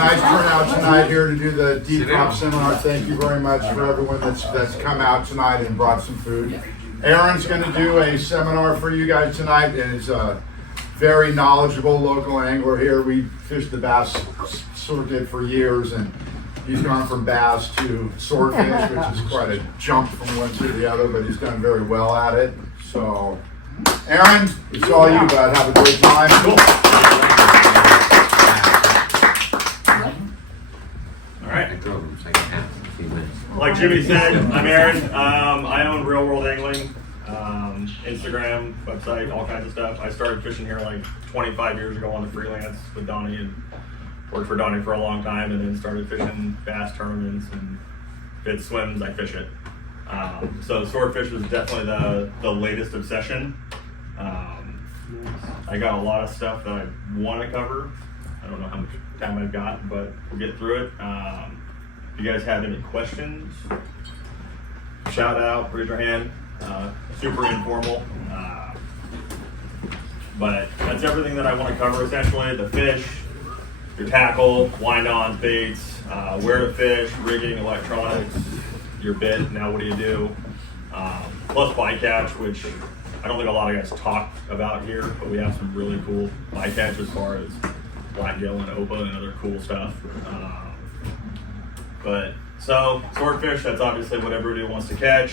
nice turnout tonight here to do the Deep Crop Seminar. Thank you very much for everyone that's come out tonight and brought some food. Aaron's going to do a seminar for you guys tonight, and is a very knowledgeable local angler here. We fished the bass did for years, and he's gone from bass to swordfish, which is quite a jump from one to the other, but he's done very well at it. So, Aaron, it's all you, bud. Have a great time. Cool. All right. Like Jimmy said, I'm Aaron. I own Real World Angling, Instagram, website, all kinds of stuff. I started fishing here like 25 years ago on the freelance with Donnie, and worked for Donnie for a long time, and then started fishing bass tournaments, and if it swims, I fish it. So swordfish was definitely the latest obsession. I got a lot of stuff that I want to cover. I don't know how much time I've got, but we'll get through it. If you guys have any questions, shout out, raise your hand. Super informal. But that's everything that I want to cover essentially. The fish, your tackle, wind-ons, baits, where to fish, rigging, electronics, your bit, now what do you do? Plus bycatch, which I don't think a lot of guys talk about here, but we have some really cool bycatch as far as blackgill and opa and other cool stuff. But so swordfish, that's obviously what everybody wants to catch.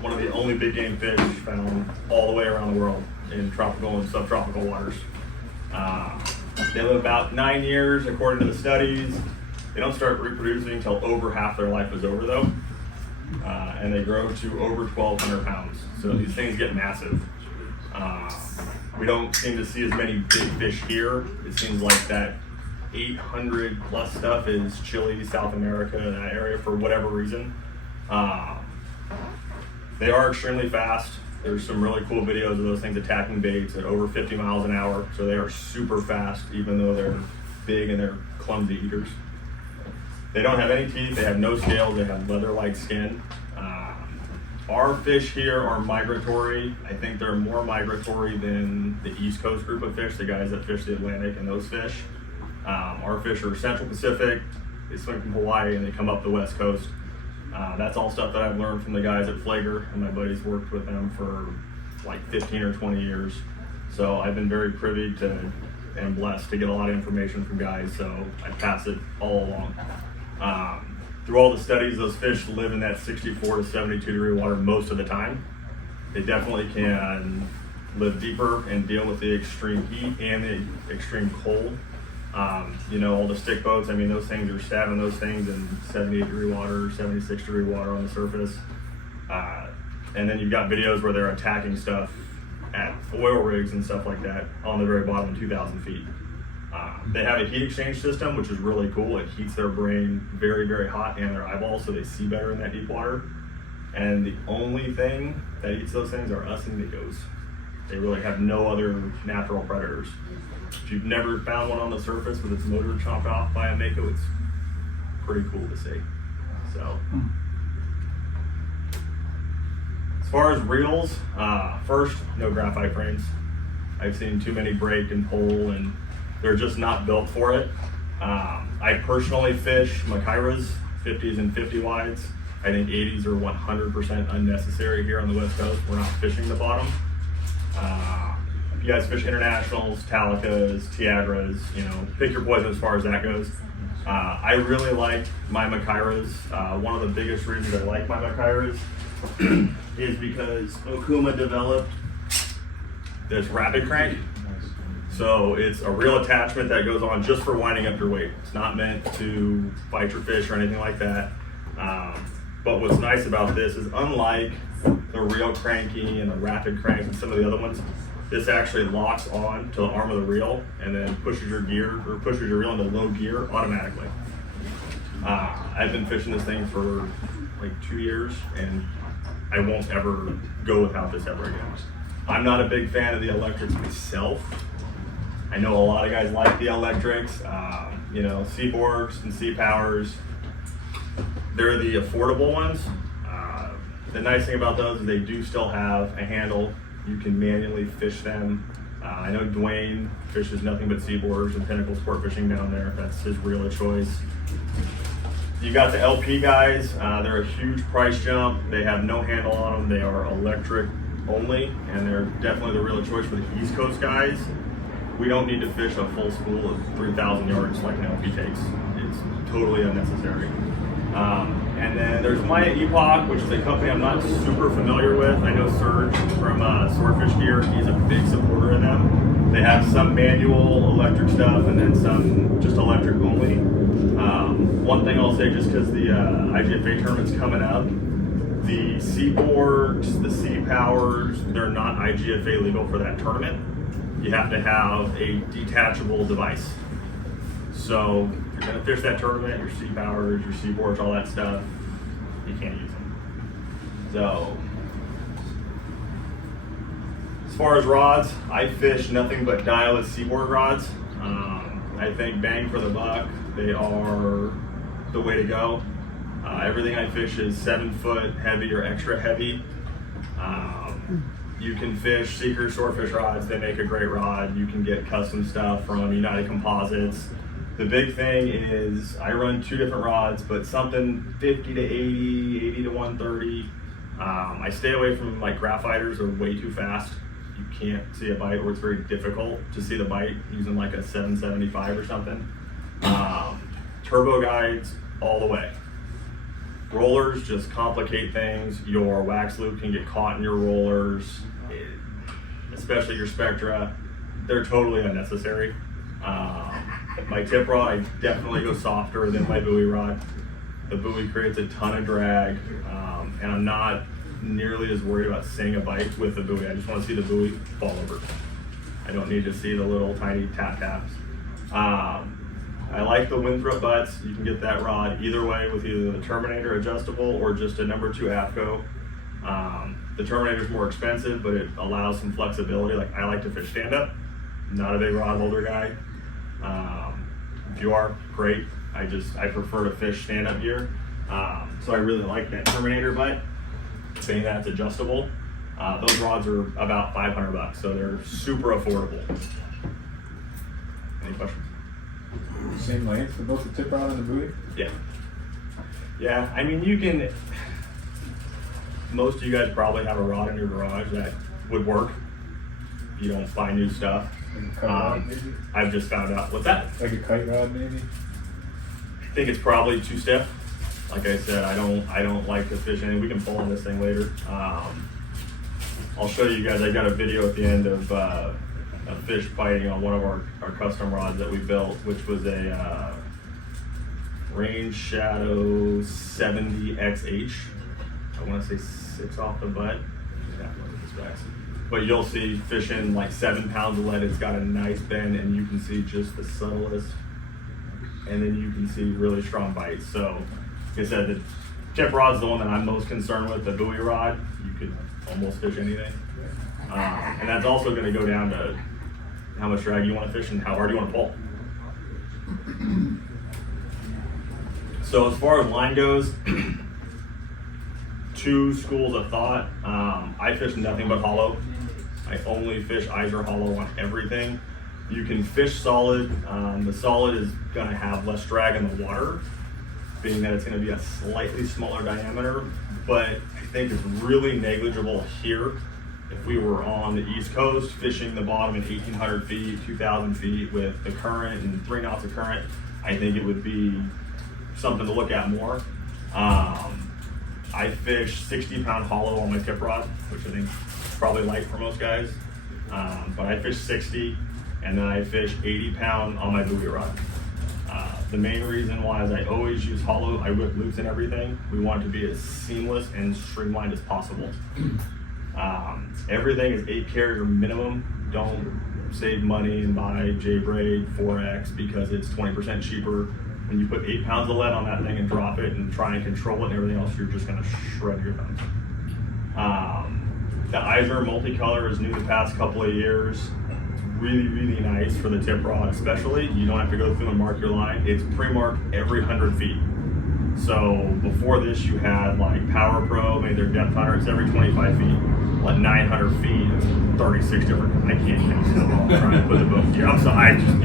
One of the only big game fish found all the way around the world in tropical and subtropical waters. They live about 9 years according to the studies. They don't start reproducing until over half their life is over though. And they grow to over 1,200 pounds. So these things get massive. We don't seem to see as many big fish here. It seems like that 800 plus stuff is Chile, South America, that area for whatever reason. They are extremely fast. There's some really cool videos of those things attacking baits at over 50 miles an hour. So they are super fast, even though they're big and they're clumsy eaters. They don't have any teeth, they have no scales, they have leather-like skin. Our fish here are migratory. I think they're more migratory than the East Coast group of fish, the guys that fish the Atlantic and those fish. Our fish are Central Pacific, they swim from Hawaii and they come up the West Coast. That's all stuff that I've learned from the guys at Flager, and my buddies worked with them for like 15 or 20 years. So I've been very privy to and blessed to get a lot of information from guys, so I pass it all along. Through all the studies, those fish live in that 64 to 72 degree water most of the time. They definitely can live deeper and deal with the extreme heat and the extreme cold. You know, all the stick boats, I mean, those things are stabbing those things in 78 degree water, 76 degree water on the surface. And then you've got videos where they're attacking stuff at oil rigs and stuff like that on the very bottom of 2,000 feet. They have a heat exchange system, which is really cool. It heats their brain very, very hot and their eyeballs so they see better in that deep water. And the only thing that eats those things are us and makos. They really have no other natural predators. If you've never found one on the surface with its motor chopped off by a mako, it's pretty cool to see. So, as far as reels, first, no graphite frames. I've seen too many break and pull, and they're just not built for it. I personally fish Makairas, 50s and 50 wides. I think 80s are 100% unnecessary here on the West Coast. We're not fishing the bottom. If you guys fish internationals, Talicas, Tiagras, you know, pick your poison as far as that goes. I really like my Makairas. One of the biggest reasons I like my Makairas is because Okuma developed this rapid crank. So it's a real attachment that goes on just for winding up your weight. It's not meant to fight your fish or anything like that. But what's nice about this is, unlike the real cranky and the rapid crank and some of the other ones, this actually locks on to the arm of the reel and then pushes your reel into low gear automatically. I've been fishing this thing for like 2 years, and I won't ever go without this ever again. I'm not a big fan of the electrics myself. I know a lot of guys like the electrics, you know, Seaborgs and Sea Powers. They're the affordable ones. The nice thing about those is they do still have a handle. You can manually fish them. I know Dwayne fishes nothing but seaboarders and Pinnacle Sport Fishing down there. That's his reel of choice. You got the LP guys. They're a huge price jump. They have no handle on them. They are electric only, and they're definitely the reel of choice for the East Coast guys. We don't need to fish a full spool of 3,000 yards like an LP takes. It's totally unnecessary. And then there's Maya Epoch, which is a company I'm not super familiar with. I know Serge from Swordfish Gear. He's a big supporter of them. They have some manual electric stuff and then some just electric only. One thing I'll say, just because the IGFA tournament's coming up, the Seaboards, the Sea Powers, they're not IGFA legal for that tournament. You have to have a detachable device. So if you're gonna fish that tournament, your Sea Powers, your Seaboards, all that stuff, you can't use them. So as far as rods, I fish nothing but dial-less Seaboard rods. I think bang for the buck, they are the way to go. Everything I fish is 7 foot heavy or extra heavy. You can fish Seeker Swordfish rods, they make a great rod. You can get custom stuff from United Composites. The big thing is I run 2 different rods, but something 50 to 80, 80 to 130. I stay away from like graphiters, are way too fast. You can't see a bite, or it's very difficult to see the bite using like a 775 or something. Turbo guides all the way. Rollers just complicate things. Your wax loop can get caught in your rollers, especially your Spectra. They're totally unnecessary. My tip rod, I definitely go softer than my buoy rod. The buoy creates a ton of drag, and I'm not nearly as worried about seeing a bite with the buoy. I just want to see the buoy fall over. I don't need to see the little tiny tap taps. I like the Winthrop butts. You can get that rod either way with either the Terminator adjustable or just a number 2 AFCO. The Terminator is more expensive, but it allows some flexibility. Like, I like to fish stand up. Not a big rod holder guy. If you are, great. I prefer to fish stand up gear. So I really like that Terminator butt, being that it's adjustable. Those rods are about $500, so they're super affordable. Any questions? Same length for both the tip rod and the buoy? Yeah. Yeah, I mean, you can, most of you guys probably have a rod in your garage that would work. You don't buy new stuff. Like a kite rod, maybe? I've just found out, what's that? Like a kite rod, maybe? I think it's probably too stiff. Like I said, I don't like to fish anything. We can pull on this thing later. I'll show you guys, I got a video at the end of a fish biting on one of our custom rods that we built, which was a Range Shadow 70XH. I want to say 6 off the butt. Yeah, look at this back. But you'll see fishing like 7 pounds of lead. It's got a nice bend, and you can see just the subtlest, and then you can see really strong bites. So, like I said, the tip rod's the one that I'm most concerned with. The buoy rod, you could almost fish anything. And that's also going to go down to how much drag you want to fish and how hard you want to pull. So as far as line goes, 2 schools of thought. I fish nothing but hollow. I only fish Iser hollow on everything. You can fish solid. The solid is going to have less drag in the water, being that it's going to be a slightly smaller diameter, but I think it's really negligible here. If we were on the East Coast fishing the bottom at 1,800 feet, 2,000 feet with the current and 3 knots of current, I think it would be something to look at more. I fish 60-pound hollow on my tip rod, which I think is probably light for most guys. But I fish 60, and then I fish 80-pound on my buoy rod. The main reason why is I always use hollow. I whip loops and everything. We want it to be as seamless and streamlined as possible. Everything is 8 carrier minimum. Don't save money and buy J-braid 4X because it's 20% cheaper. When you put 8 pounds of lead on that thing and drop it and try and control it and everything else, you're just gonna shred your thumbs. The Iser multicolor is new the past couple of years. It's really, really nice for the tip rod especially. You don't have to go through and mark your line. It's pre-marked every 100 feet. So before this, you had like Power Pro made their depth hunter. It's every 25 feet. At 900 feet, it's 36 different. I can't count them all. I'm trying to put the book here. I'm sorry. I just,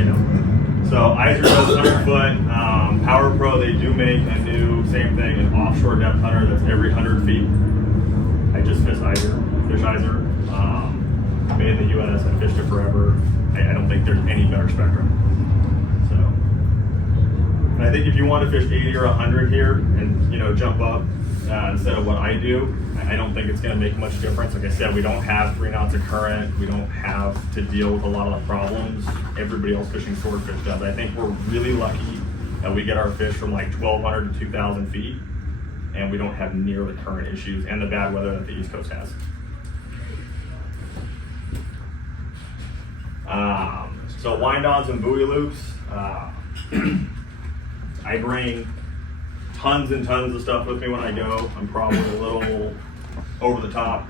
So Iser does 100 foot. Power Pro, they do make a new same thing, an offshore depth hunter that's every 100 feet. I just fish Iser. Made in the U.S. I fished it forever. I don't think there's any better spectrum. So, and I think if you want to fish 80 or 100 here and jump up instead of what I do, I don't think it's going to make much difference. Like I said, we don't have 3 knots of current. We don't have to deal with a lot of the problems everybody else fishing swordfish does. I think we're really lucky that we get our fish from like 1,200 to 2,000 feet, and we don't have near the current issues and the bad weather that the East Coast has. So wind-ons and buoy loops. I bring tons and tons of stuff with me when I go. I'm probably a little over the top,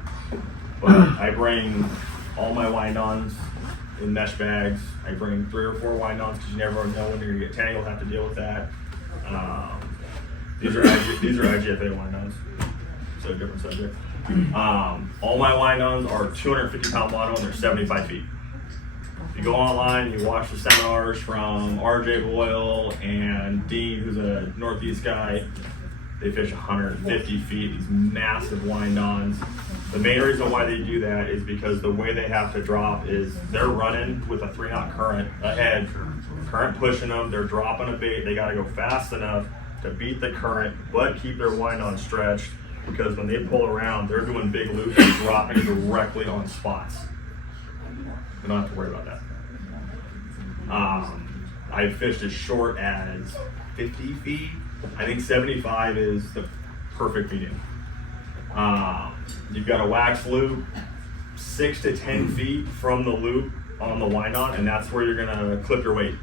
but I bring all my wind-ons in mesh bags. I bring 3 or 4 wind-ons because you never know when you're gonna get tangled, have to deal with that. These are IGFA wind-ons, so different subject. All my wind-ons are 250-pound mono and they're 75 feet. You go online, you watch the seminars from RJ Boyle and Dean, who's a Northeast guy. They fish 150 feet, these massive wind-ons. The main reason why they do that is because the way they have to drop is they're running with a 3-knot current ahead, current pushing them, they're dropping a bait, they gotta go fast enough to beat the current, but keep their wind-on stretched, because when they pull around, they're doing big loops and dropping directly on spots. You don't have to worry about that. I've fished as short as 50 feet. I think 75 is the perfect medium. You've got a wax loop 6 to 10 feet from the loop on the wind-on, and that's where you're gonna clip your weight.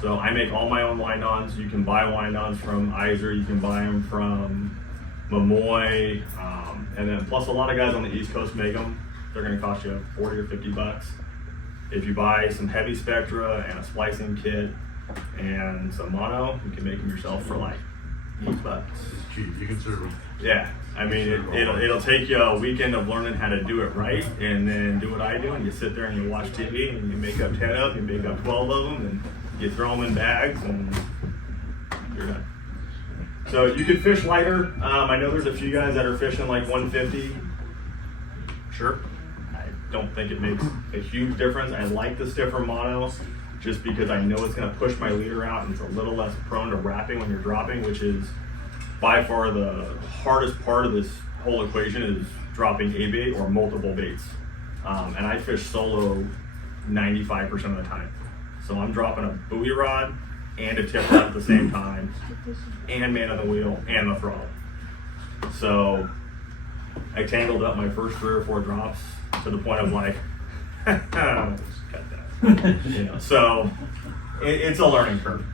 So I make all my own wind-ons. You can buy wind-ons from Iser, you can buy them from Momoy, and then plus a lot of guys on the East Coast make them. They're gonna cost you 40 or 50 bucks. If you buy some heavy spectra and a splicing kit and some mono, you can make them yourself for like $8. Cheap, you can serve them. Yeah, I mean, it'll take you a weekend of learning how to do it right, and then do what I do, and you sit there and you watch TV, and you make up 10 of them, you make up 12 of them, and you throw them in bags, and you're done. So you can fish lighter. I know there's a few guys that are fishing like 150. Sure. I don't think it makes a huge difference. I like the stiffer mono just because I know it's going to push my leader out and it's a little less prone to wrapping when you're dropping, which is by far the hardest part of this whole equation is dropping a bait or multiple baits. And I fish solo 95% of the time. So I'm dropping a buoy rod and a tip rod at the same time, and man on the wheel and the throttle. So I tangled up my first 3 or 4 drops to the point of like, cut that. So it's a learning curve.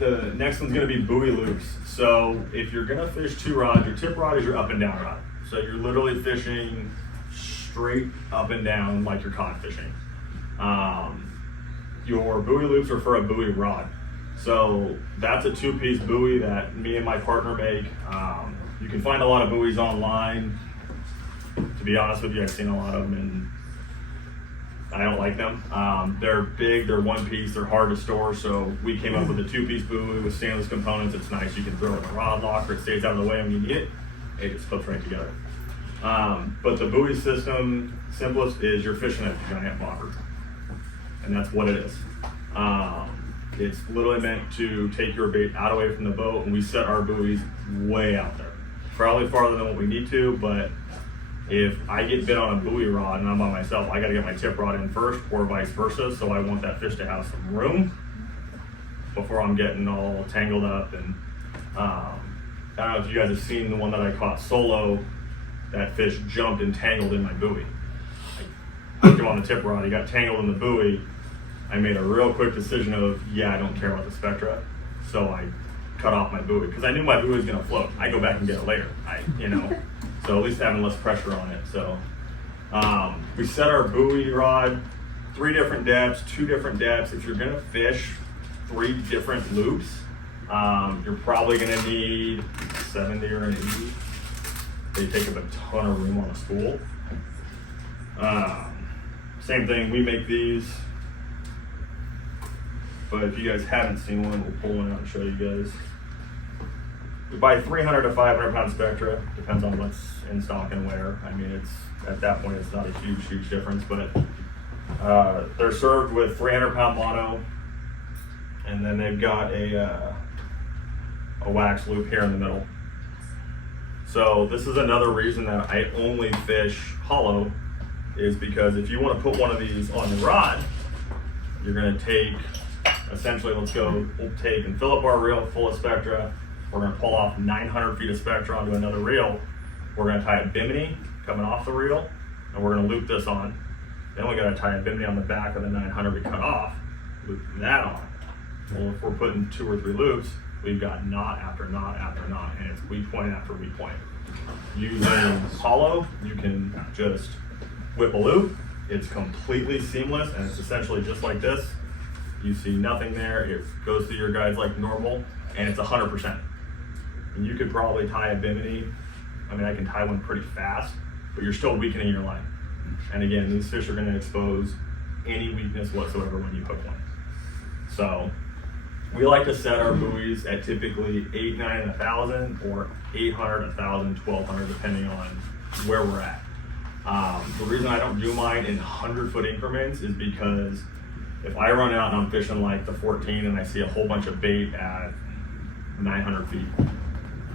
The next one's gonna be buoy loops. So if you're gonna fish 2 rods, your tip rod is your up and down rod. So you're literally fishing straight up and down like you're cod fishing. Your buoy loops are for a buoy rod. So that's a 2-piece buoy that me and my partner make. You can find a lot of buoys online. To be honest with you, I've seen a lot of them and I don't like them. They're big, they're 1-piece, they're hard to store. So we came up with a 2-piece buoy with stainless components. It's nice. You can throw it in a rod locker. It stays out of the way when you need it. It just clips right together. But the buoy system, simplest, is you're fishing a giant bobber. And that's what it is. It's literally meant to take your bait out away from the boat, and we set our buoys way out there. Probably farther than what we need to, but if I get bit on a buoy rod and I'm by myself, I gotta get my tip rod in first, or vice versa, so I want that fish to have some room before I'm getting all tangled up. And I don't know if you guys have seen the one that I caught solo. That fish jumped and tangled in my buoy. I hooked him on the tip rod, he got tangled in the buoy. I made a real quick decision of, I don't care about the spectra, so I cut off my buoy because I knew my buoy was gonna float. I go back and get it later, so at least having less pressure on it. So we set our buoy rod 3 different depths, 2 different depths. If you're gonna fish 3 different loops, You're probably gonna need 70 or an 80. They take up a ton of room on a spool. Same thing, we make these, but if you guys haven't seen one, we'll pull one out and show you guys. We buy 300 to 500 pound spectra, depends on what's in stock and where. I mean, it's at that point, it's not a huge difference, but they're served with 300 pound mono, and then they've got a wax loop here in the middle. So this is another reason that I only fish hollow, is because if you want to put one of these on the rod, you're going to take, essentially, we'll take and fill up our reel full of spectra. We're going to pull off 900 feet of spectra onto another reel. We're going to tie a bimini coming off the reel, and we're going to loop this on. Then we got to tie a bimini on the back of the 900 we cut off, loop that on. Well, if we're putting 2 or 3 loops, we've got knot after knot after knot, and it's weak point after weak point. Using hollow, you can just whip a loop. It's completely seamless, and it's essentially just like this. You see nothing there. It goes through your guides like normal, and it's 100%. And you could probably tie a bimini. I mean, I can tie one pretty fast, but you're still weakening your line. And again, these fish are going to expose any weakness whatsoever when you hook one. So we like to set our buoys at typically 8, 9, and 1,000, or 800, 1,000, 1,200, depending on where we're at. The reason I don't do mine in 100-foot increments is because if I run out and I'm fishing like the 14 and I see a whole bunch of bait at 900 feet,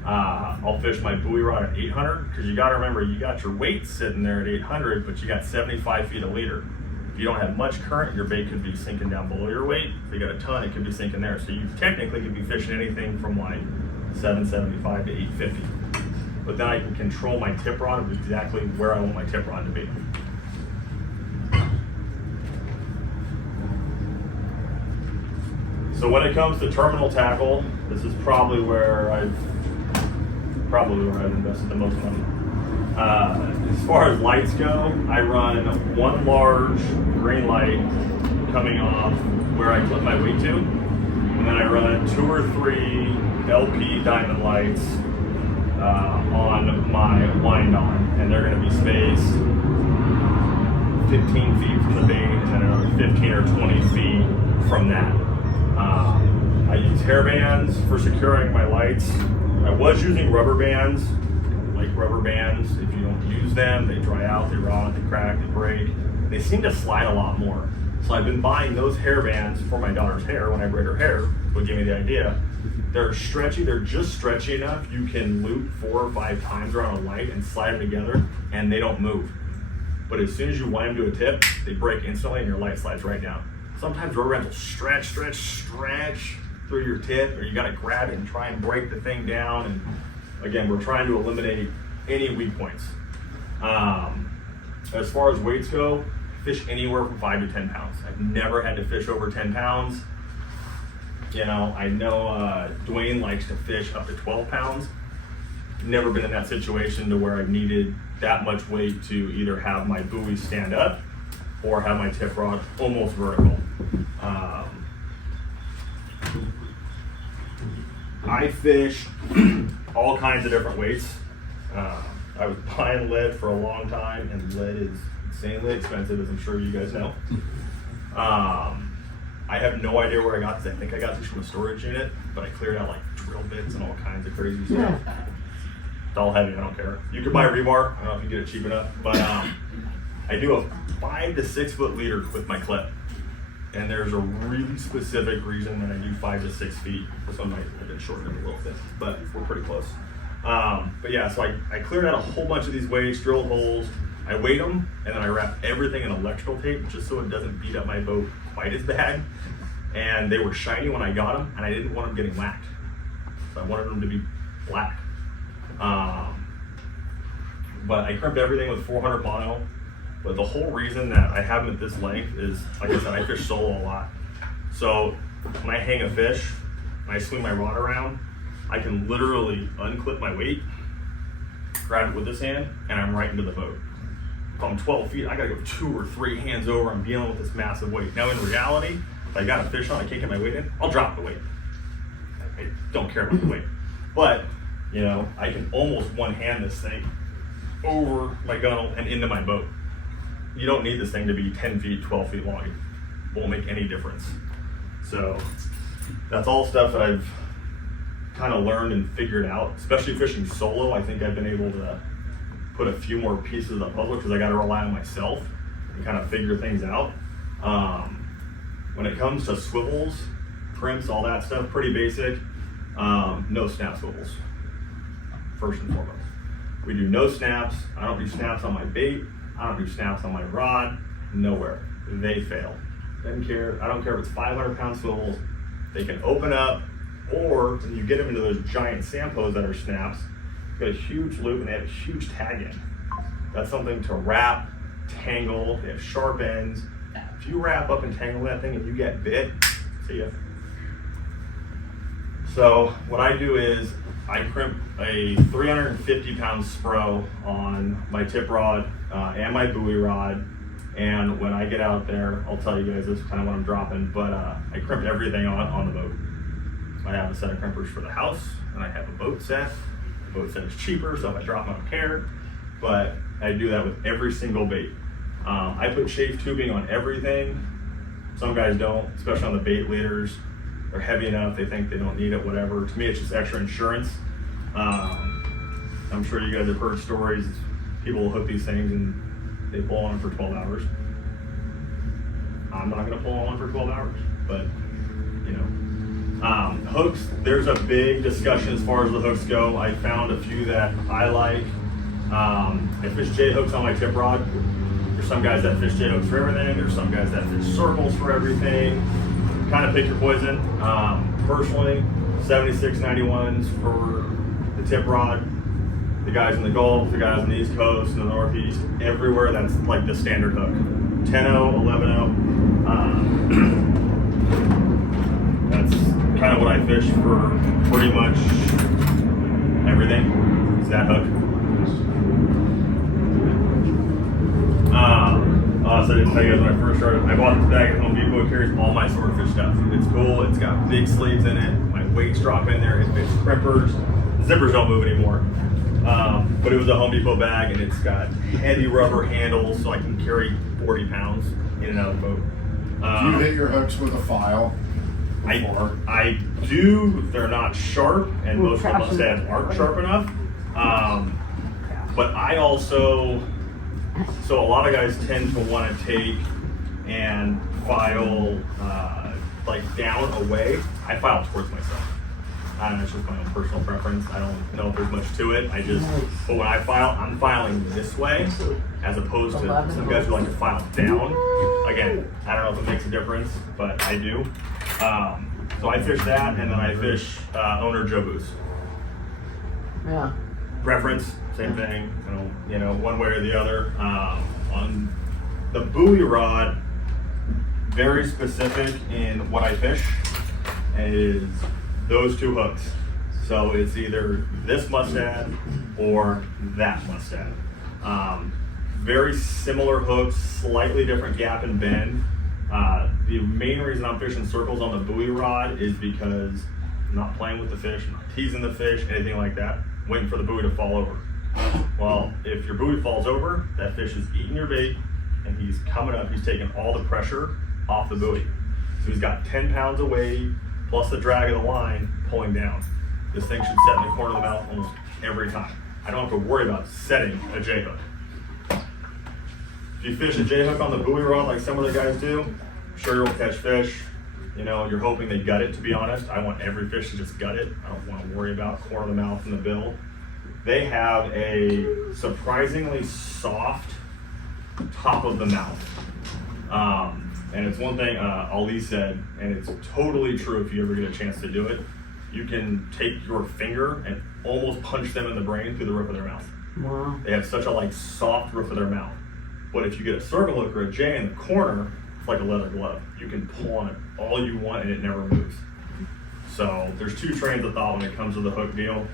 I'll fish my buoy rod at 800, because you got to remember, you got your weight sitting there at 800, but you got 75 feet a leader. If you don't have much current, your bait could be sinking down below your weight. If you got a ton, it could be sinking there. So you technically could be fishing anything from like 775 to 850. But then I can control my tip rod of exactly where I want my tip rod to be. So when it comes to terminal tackle, this is probably where I've invested the most money. As far as lights go, I run one large green light coming off where I clip my weight to, and then I run 2 or 3 LP diamond lights on my wind on, and they're going to be spaced 15 feet from the bait and then another 15 or 20 feet from that. I use hair bands for securing my lights. I was using rubber bands. Like rubber bands, if you don't use them, they dry out, they rot, they crack, they break. They seem to slide a lot more. So I've been buying those hair bands for my daughter's hair when I braid her hair, would give me the idea. They're stretchy, they're just stretchy enough. You can loop 4 or 5 times around a light and slide them together, and they don't move. But as soon as you wind them to a tip, they break instantly and your light slides right down. Sometimes rubber bands will stretch through your tip, or you gotta grab it and try and break the thing down. And again, we're trying to eliminate any weak points. As far as weights go, fish anywhere from 5 to 10 pounds. I've never had to fish over 10 pounds. You know, I know Dwayne likes to fish up to 12 pounds. Never been in that situation to where I needed that much weight to either have my buoy stand up or have my tip rod almost vertical. I fish all kinds of different weights. I was buying lead for a long time, and lead is insanely expensive, as I'm sure you guys know. I have no idea where I got this. I think I got this from a storage unit, but I cleared out like drill bits and all kinds of crazy stuff. It's all heavy, I don't care. You could buy rebar, I don't know if you get it cheap enough, but I do a 5 to 6 foot leader with my clip. And there's a really specific reason that I do 5 to 6 feet. This one might have been shortened a little bit, but we're pretty close. But yeah, so I cleared out a whole bunch of these weights, drilled holes, I weighed them, and then I wrapped everything in electrical tape just so it doesn't beat up my boat quite as bad. And they were shiny when I got them, and I didn't want them getting whacked. So I wanted them to be black. But I crimped everything with 400 mono. But the whole reason that I have them at this length is, like I said, I fish solo a lot. So when I hang a fish and I swing my rod around, I can literally unclip my weight, grab it with this hand, and I'm right into the boat. If I'm 12 feet, I gotta go 2 or 3 hands over. I'm dealing with this massive weight. Now in reality, if I got a fish on, I can't get my weight in, I'll drop the weight. I don't care about the weight. But, you know, I can almost one-hand this thing over my gunnel and into my boat. You don't need this thing to be 10 feet, 12 feet long. It won't make any difference. So that's all stuff that I've kind of learned and figured out, especially fishing solo. I think I've been able to put a few more pieces of the puzzle because I got to rely on myself and kind of figure things out. When it comes to swivels, crimps, all that stuff, pretty basic. No snap swivels, first and foremost. We do no snaps. I don't do snaps on my bait. I don't do snaps on my rod. Nowhere. They fail. Doesn't care. I don't care if it's 500-pound swivels. They can open up, or when you get them into those giant Sampos that are snaps, you've got a huge loop and they have a huge tag end. That's something to wrap, tangle. They have sharp ends. If you wrap up and tangle that thing and you get bit, see ya. So what I do is I crimp a 350-pound Spro on my tip rod and my buoy rod. And when I get out there, I'll tell you guys this is kind of what I'm dropping, but I crimp everything on the boat. I have a set of crimpers for the house, and I have a boat set. The boat set is cheaper, so if I drop, I don't care. But I do that with every single bait. I put chafe tubing on everything. Some guys don't, especially on the bait leaders. They're heavy enough, they think they don't need it, whatever. To me, it's just extra insurance. I'm sure you guys have heard stories. People will hook these things and they pull on them for 12 hours. I'm not gonna pull on one for 12 hours, but you know. Hooks, there's a big discussion as far as the hooks go. I found a few that I like. I fish J hooks on my tip rod. There's some guys that fish J hooks for everything. There's some guys that fish circles for everything. Kind of pick your poison. Personally, 76-91s for the tip rod. The guys in the Gulf, the guys on the East Coast, in the Northeast, everywhere, that's like the standard hook. 10-0, 11-0. That's kind of what I fish for pretty much everything, is that hook. So I didn't tell you guys when I first started, I bought this bag at Home Depot. It carries all my Swordfish stuff. It's cool, it's got big sleeves in it, my weights drop in there, it fits crimpers. The zippers don't move anymore. But it was a Home Depot bag and it's got heavy rubber handles so I can carry 40 pounds in and out of the boat. Do you hit your hooks with a file before? I do, they're not sharp and most of the mustads aren't sharp enough. But I also, so a lot of guys tend to want to take and file like down away. I file towards myself. That's just my own personal preference. I don't know if there's much to it. But when I file, I'm filing this way as opposed to some guys who like to file down. Again, I don't know if it makes a difference, but I do. So I fish that, and then I fish owner Jobus. Yeah. Preference, same thing. You know, one way or the other. On the buoy rod, very specific in what I fish is those two hooks. So it's either this mustad or that mustad. Very similar hooks, slightly different gap and bend. The main reason I'm fishing circles on the buoy rod is because I'm not playing with the fish, I'm not teasing the fish, anything like that. I'm waiting for the buoy to fall over. Well, if your buoy falls over, that fish is eating your bait and he's coming up, he's taking all the pressure off the buoy. So he's got 10 pounds of weight plus the drag of the line pulling down. This thing should set in the corner of the mouth almost every time. I don't have to worry about setting a J hook. If you fish a J hook on the buoy rod like some of the guys do, sure you'll catch fish. You know, you're hoping they gut it, to be honest. I want every fish to just gut it. I don't want to worry about corner of the mouth and the bill. They have a surprisingly soft top of the mouth. And it's one thing Ali said, and it's totally true if you ever get a chance to do it. You can take your finger and almost punch them in the brain through the roof of their mouth. Wow. They have such a soft roof of their mouth. But if you get a circle hook or a J in the corner, it's like a leather glove. You can pull on it all you want and it never moves. So there's two trains of thought when it comes to the hook deal.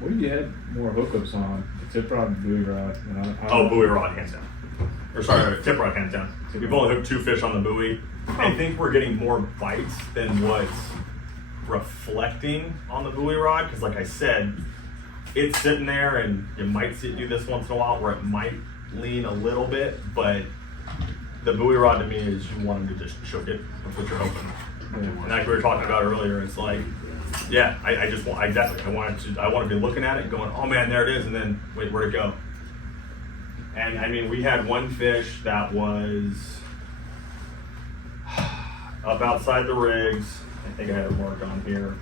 What do you had more hookups on? The tip rod and buoy rod? Buoy rod, hands down. Or sorry, tip rod, hands down. We've only hooked 2 fish on the buoy. I think we're getting more bites than what reflecting on the buoy rod, because like I said, it's sitting there and you might see it do this once in a while where it might lean a little bit, but the buoy rod to me is you want them to just choke it. That's what you're hoping. And like we were talking about earlier, it's like, yeah, I want to be looking at it and going, oh man, there it is, and then wait, where'd it go? And I mean, we had one fish that was up outside the rigs. I think I have it marked on here.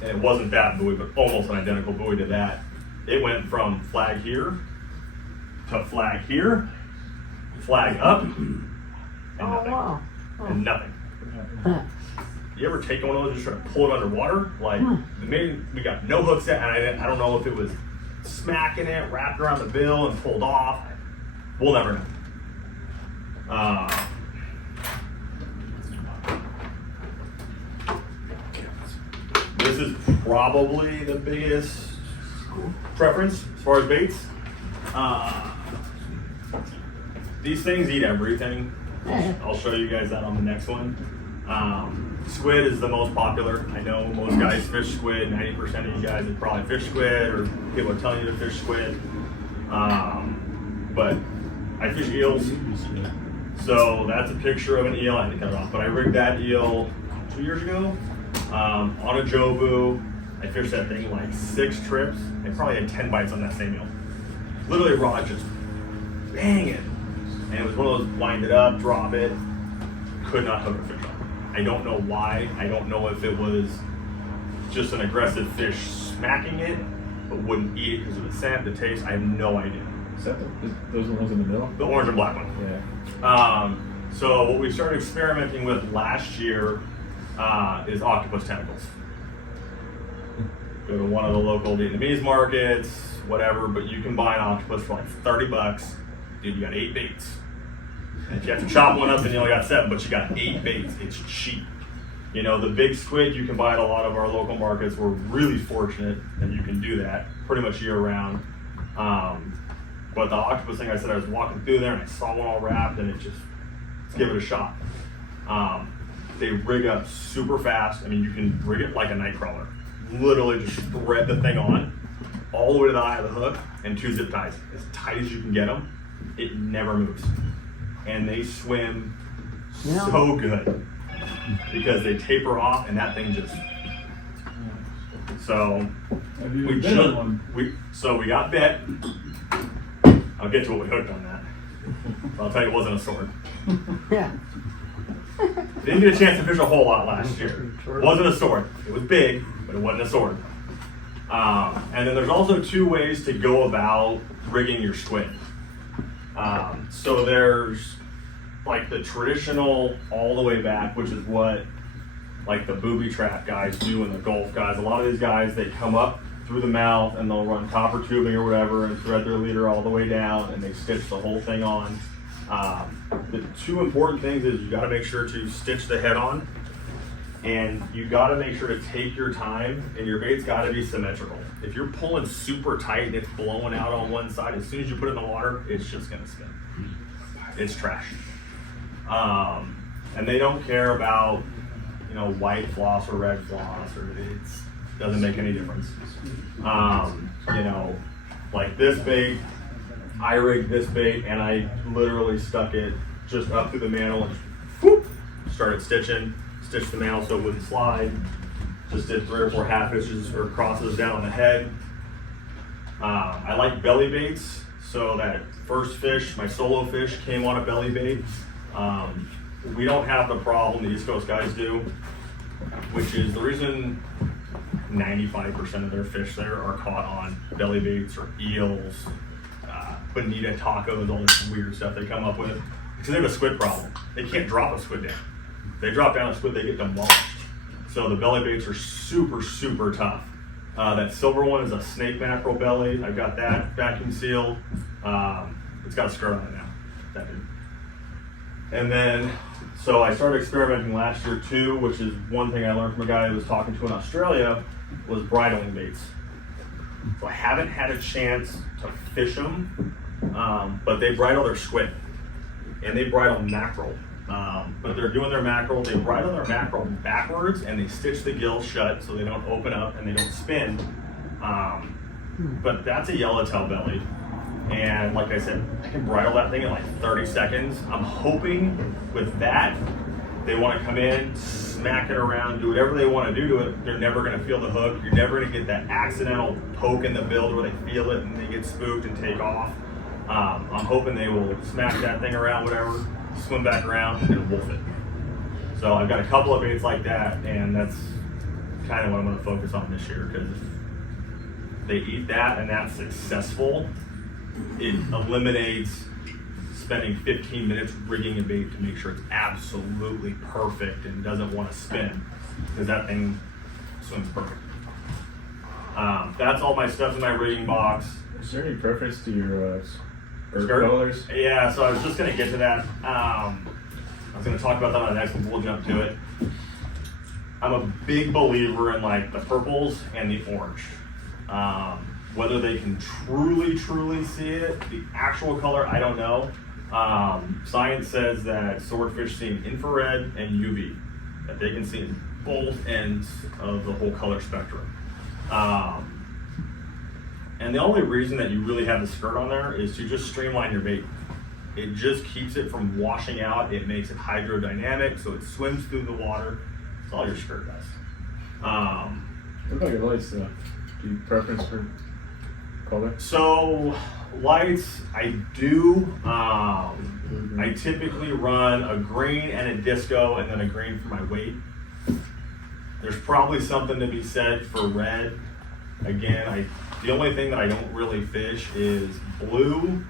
And it wasn't that buoy, but almost an identical buoy to that. It went from flag here to flag here, flag up, and nothing. Wow. And nothing. You ever take one of those and just try to pull it underwater? Like, maybe we got no hooks yet, and I don't know if it was smacking it, wrapped around the bill, and pulled off. We'll never know. This is probably the biggest preference as far as baits. These things eat everything. I'll show you guys that on the next one. Squid is the most popular. I know most guys fish squid. 90% of you guys have probably fished squid, or people are telling you to fish squid. But I fish eels. So that's a picture of an eel. I had to cut it off, but I rigged that eel 2 years ago on a Jobu. I fished that thing like 6 trips and probably had 10 bites on that same eel. Literally a rod just banging. And it was one of those wind it up, drop it, could not hook a fish on. I don't know why. I don't know if it was just an aggressive fish smacking it, but wouldn't eat it because of the scent, the taste. I have no idea. Is that those are the ones in the middle? The orange and black one. Yeah. So what we started experimenting with last year is octopus tentacles. Go to one of the local Vietnamese markets, whatever, but you can buy an octopus for like $30. Dude, you got 8 baits. And if you have to chop one up, then you only got 7, but you got 8 baits. It's cheap. You know, the big squid you can buy at a lot of our local markets. We're really fortunate that you can do that pretty much year round. But the octopus thing, I said I was walking through there and I saw one all wrapped, and let's give it a shot. They rig up super fast. I mean, you can rig it like a night crawler. Literally just thread the thing on all the way to the eye of the hook and 2 zip ties, as tight as you can get them. It never moves. And they swim so good because they taper off and that thing just, so we got bit. I'll get to what we hooked on that. I'll tell you, it wasn't a sword. Yeah. Didn't get a chance to fish a whole lot last year. It wasn't a sword. It was big, but it wasn't a sword. And then there's also 2 ways to go about rigging your squid. So there's like the traditional all the way back, which is what like the booby trap guys do and the Gulf guys. A lot of these guys, they come up through the mouth and they'll run copper tubing or whatever and thread their leader all the way down and they stitch the whole thing on. The 2 important things is you got to make sure to stitch the head on, and you got to make sure to take your time, and your bait's got to be symmetrical. If you're pulling super tight and it's blowing out on one side, as soon as you put it in the water, it's just gonna spin. It's trash. And they don't care about, you know, white floss or red floss, or it doesn't make any difference. You know, like this bait, I rigged this bait and I literally stuck it just up through the mantle and whoop, started stitched the mantle so it wouldn't slide. Just did 3 or 4 half hitches or crosses down the head. I like belly baits, so that first fish, my solo fish, came on a belly bait. We don't have the problem the East Coast guys do, which is the reason 95% of their fish there are caught on belly baits or eels, bonita tacos, all this weird stuff they come up with, because they have a squid problem. They can't drop a squid down. If they drop down a squid, they get demolished. So the belly baits are super, super tough. That silver one is a snake mackerel belly. I've got that vacuum sealed. It's got a skirt on it now. That did. And then, so I started experimenting last year too, which is one thing I learned from a guy I was talking to in Australia, was bridling baits. So I haven't had a chance to fish them, but they bridle their squid and they bridle mackerel. But they're doing their mackerel. They bridle their mackerel backwards and they stitch the gills shut so they don't open up and they don't spin. But that's a yellowtail belly. And like I said, I can bridle that thing in like 30 seconds. I'm hoping with that, they want to come in, smack it around, do whatever they want to do to it. They're never going to feel the hook. You're never going to get that accidental poke in the bill where they feel it and they get spooked and take off. I'm hoping they will smack that thing around, whatever, swim back around and wolf it. So I've got a couple of baits like that, and that's kind of what I'm going to focus on this year, because if they eat that and that's successful, it eliminates spending 15 minutes rigging a bait to make sure it's absolutely perfect and doesn't want to spin, because that thing swims perfect. That's all my stuff in my rigging box. Is there any preference to your Skirt? colors? Yeah, so I was just going to get to that. I was going to talk about that on the next one, we'll jump to it. I'm a big believer in like the purples and the orange. Whether they can truly see it, the actual color, I don't know. Science says that swordfish see in infrared and UV, that they can see in both ends of the whole color spectrum. And the only reason that you really have the skirt on there is to just streamline your bait. It just keeps it from washing out. It makes it hydrodynamic, so it swims through the water. That's all your skirt does. What about your lights though? Do you preference for color? So lights, I do. I typically run a green and a disco and then a green for my weight. There's probably something to be said for red. Again, the only thing that I don't really fish is blue.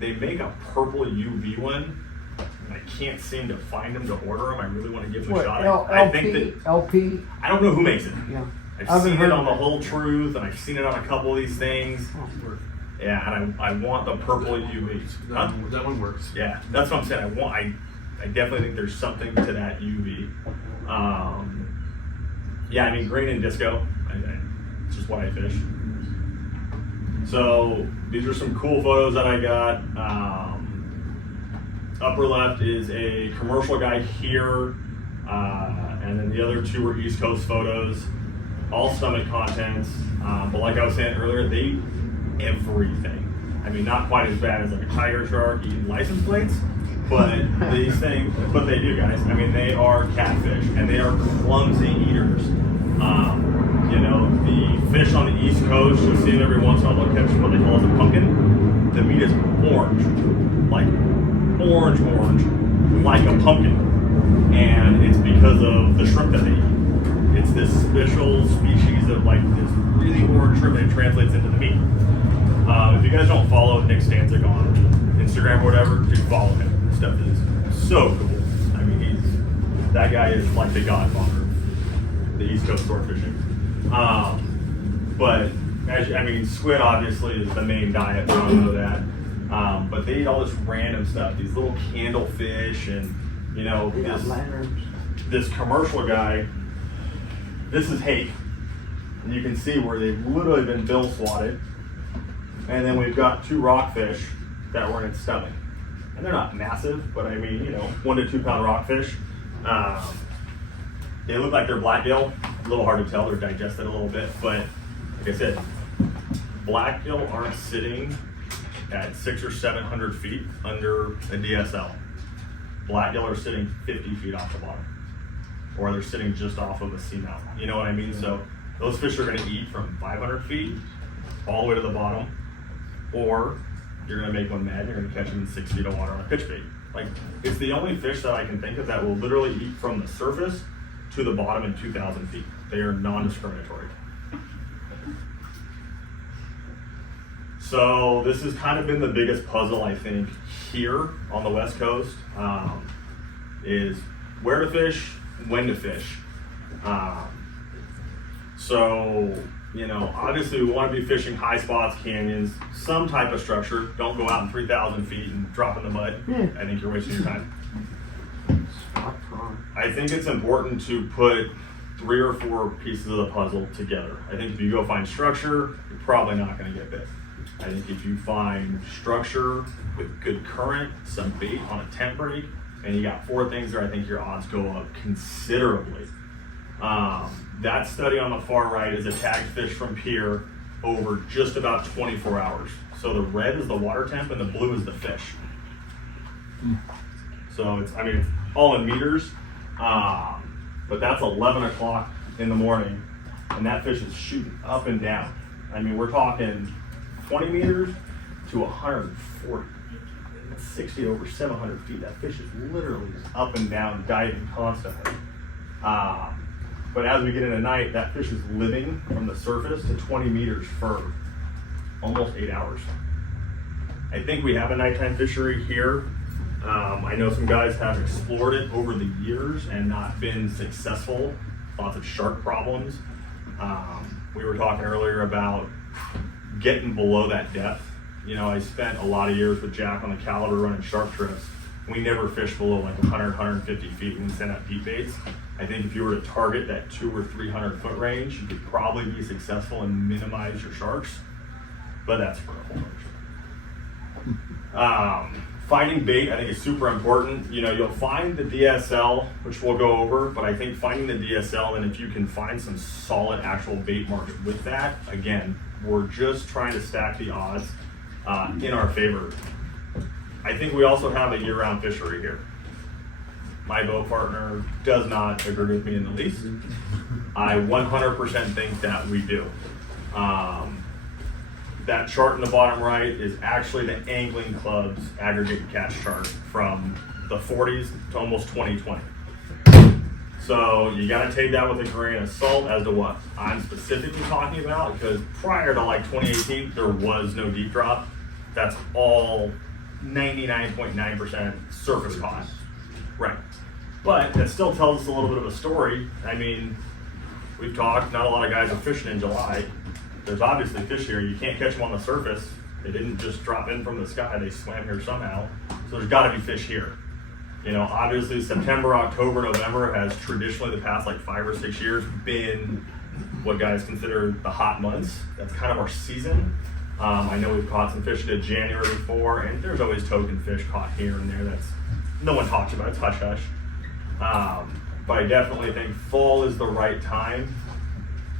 They make a purple UV one, and I can't seem to find them to order them. I really want to give them a shot. I think that LP. I don't know who makes it. Yeah. I've seen it on The Whole Truth, and I've seen it on a couple of these things. Yeah, and I want the purple UV. That one works. Yeah, that's what I'm saying. I definitely think there's something to that UV. Yeah, I mean green and disco. It's just what I fish. So these are some cool photos that I got. Upper left is a commercial guy here, and then the other two were East Coast photos, all stomach contents. But like I was saying earlier, they eat everything. I mean, not quite as bad as like a tiger shark eating license plates, but these things, but they do, guys. I mean, they are catfish, and they are clumsy eaters. You know, the fish on the East Coast, you'll see them every once in a while, they'll catch what they call as a pumpkin. The meat is orange, like orange, like a pumpkin. And it's because of the shrimp that they eat. It's this special species of like this really orange shrimp, and it translates into the meat. If you guys don't follow Nick Stanzik on Instagram or whatever, do follow him. This stuff is so cool. I mean, that guy is like the godfather of the East Coast sword fishing. But squid obviously is the main diet. We all know that. But they eat all this random stuff. These little candle fish, and you know, this commercial guy. This is hake, and you can see where they've literally been bill swatted. And then we've got two rockfish that were in its stomach, and they're not massive, but I mean, you know, 1 to 2 pound rockfish. They look like they're blackgill. A little hard to tell. They're digested a little bit, but like I said, blackgill aren't sitting at 600 or 700 feet under a DSL. Blackgill are sitting 50 feet off the bottom, or they're sitting just off of a seamount. You know what I mean? So those fish are going to eat from 500 feet all the way to the bottom, or you're going to make one mad. You're going to catch them in 6 feet of water on a pitch bait. Like, it's the only fish that I can think of that will literally eat from the surface to the bottom in 2,000 feet. They are non-discriminatory. So this has kind of been the biggest puzzle, I think, here on the West Coast, is where to fish, when to fish. So, you know, obviously we want to be fishing high spots, canyons, some type of structure. Don't go out in 3,000 feet and drop in the mud. I think you're wasting your time. I think it's important to put 3 or 4 pieces of the puzzle together. I think if you go find structure, you're probably not going to get bit. I think if you find structure with good current, some bait on a tent break, and you got 4 things there, I think your odds go up considerably. That study on the far right is a tagged fish from pier over just about 24 hours. So the red is the water temp and the blue is the fish. So it's all in meters, but that's 11 o'clock in the morning, and that fish is shooting up and down. I mean, we're talking 20 meters to 140. It's 60 over 700 feet. That fish is literally just up and down, diving constantly. But as we get into night, that fish is living from the surface to 20 meters for almost 8 hours. I think we have a nighttime fishery here. I know some guys have explored it over the years and not been successful. Lots of shark problems. We were talking earlier about getting below that depth. You know, I spent a lot of years with Jack on the Caliber running shark trips. We never fished below like 100, 150 feet when we sent out deep baits. I think if you were to target that 200 or 300 foot range, you could probably be successful and minimize your sharks, but that's for a whole other. Finding bait, I think, is super important. You know, you'll find the DSL, which we'll go over, but I think finding the DSL, and if you can find some solid actual bait market with that, again, we're just trying to stack the odds in our favor. I think we also have a year-round fishery here. My boat partner does not agree with me in the least. I 100% think that we do. That chart in the bottom right is actually the Angling Club's aggregate catch chart from the 40s to almost 2020. So you got to take that with a grain of salt as to what I'm specifically talking about, because prior to like 2018, there was no deep drop. That's all 99.9% surface caught. Right. But that still tells us a little bit of a story. I mean, we've talked, not a lot of guys are fishing in July. There's obviously fish here. You can't catch them on the surface. They didn't just drop in from the sky. They swam here somehow. So there's got to be fish here. You know, obviously September, October, November has traditionally the past like 5 or 6 years been what guys consider the hot months. That's kind of our season. I know we've caught some fish into January before, and there's always token fish caught here and there that's no one talks about. It's hush hush. But I definitely think fall is the right time.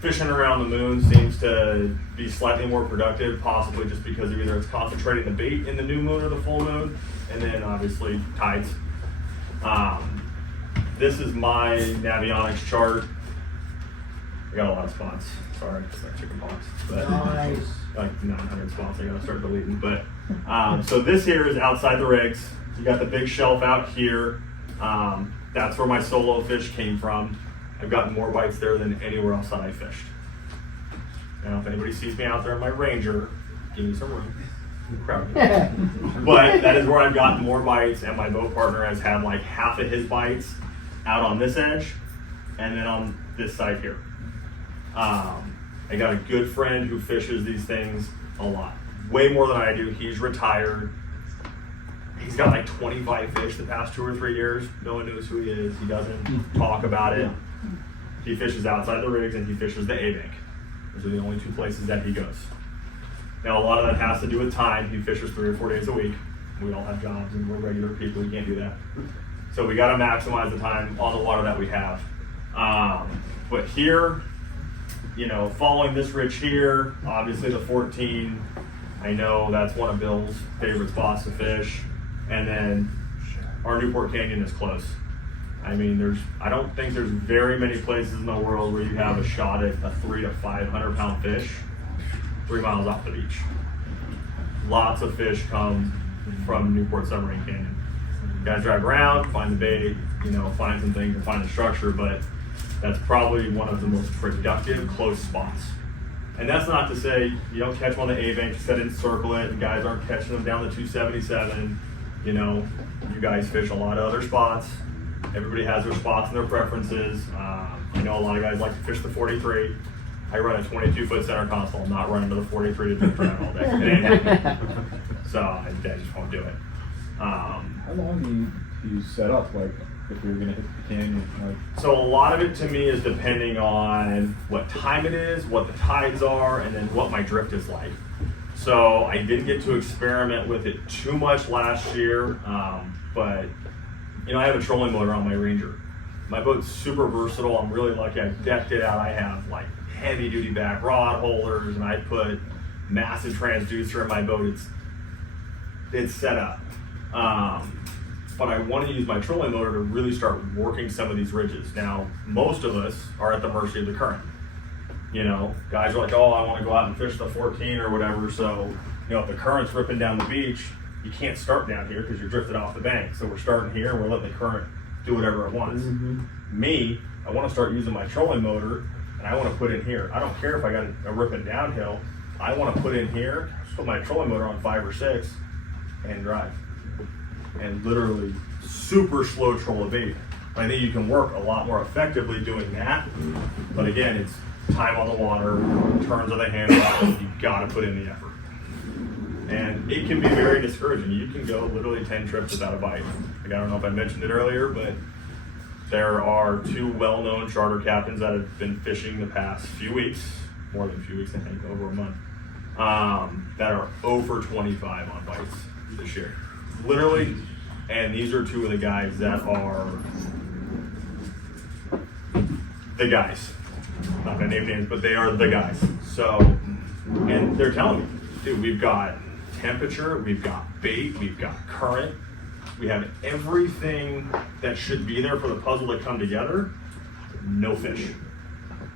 Fishing around the moon seems to be slightly more productive, possibly just because either it's concentrating the bait in the new moon or the full moon, and then obviously tides. This is my Navionics chart. I got a lot of spots. Sorry, it's like chicken pox. But Nice. like 900 spots I gotta start deleting. But so this here is outside the rigs. You got the big shelf out here. That's where my solo fish came from. I've gotten more bites there than anywhere else that I fished. Now, if anybody sees me out there in my Ranger, give me some room. Crowd. But that is where I've gotten more bites, and my boat partner has had like half of his bites out on this edge, and then on this side here. I got a good friend who fishes these things a lot, way more than I do. He's retired. He's got like 25 fish the past 2 or 3 years. No one knows who he is. He doesn't talk about it. He fishes outside the rigs and he fishes the A-bank. Those are the only 2 places that he goes. Now, a lot of that has to do with time. He fishes 3 or 4 days a week. We all have jobs and we're regular people. You can't do that. So we got to maximize the time on the water that we have. But here, you know, following this ridge here, obviously the 14, I know that's one of Bill's favorite spots to fish. And then our Newport Canyon is close. I mean, I don't think there's very many places in the world where you have a shot at a 300 to 500 pound fish 3 miles off the beach. Lots of fish come from Newport Submarine Canyon. You guys drive around, find the bait, you know, find some things and find the structure, but that's probably one of the most productive close spots. And that's not to say you don't catch them on the A-bank, you set it and circle it, and guys aren't catching them down the 277. You know, you guys fish a lot of other spots. Everybody has their spots and their preferences. I know a lot of guys like to fish the 43. I run a 22-foot center console. I'm not running to the 43 to drink around all day. It ain't happening. So I just won't do it. How long do you set up, like, if you're gonna hit the canyon? Like, So a lot of it to me is depending on what time it is, what the tides are, and then what my drift is like. So I didn't get to experiment with it too much last year, but you know, I have a trolling motor on my Ranger. My boat's super versatile. I'm really lucky. I decked it out. I have like heavy duty back rod holders, and I put massive transducer in my boat. It's set up. But I want to use my trolling motor to really start working some of these ridges. Now, most of us are at the mercy of the current. You know, guys are like, oh, I want to go out and fish the 14 or whatever. So, you know, if the current's ripping down the beach, you can't start down here because you're drifting off the bank. So we're starting here and we're letting the current do whatever it wants. Me, I want to start using my trolling motor and I want to put in here. I don't care if I got a ripping downhill. I want to put in here, put my trolling motor on 5 or 6 and drive. And literally super slow troll a bait. I think you can work a lot more effectively doing that. But again, it's time on the water, turns of the handle, you gotta put in the effort. And it can be very discouraging. You can go literally 10 trips without a bite. Like, I don't know if I mentioned it earlier, but there are 2 well-known charter captains that have been fishing the past few weeks, more than a few weeks, I think, over a month, that are 0 for 25 on bites this year. Literally, and these are 2 of the guys that are the guys. I'm not gonna name names, but they are the guys. So, and they're telling me, dude, we've got temperature, we've got bait, we've got current, we have everything that should be there for the puzzle to come together. No fish.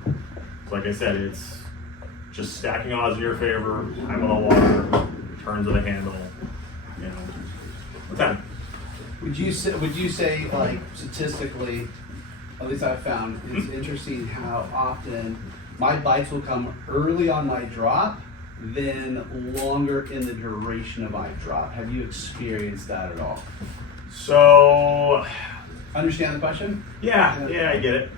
So like I said, it's just stacking odds in your favor, time on the water, turns of the handle, you know. What's that? Would you say like statistically, at least I've found, it's interesting how often my bites will come early on my drop, then longer in the duration of my drop. Have you experienced that at all? So, Understand the question? yeah, I get it.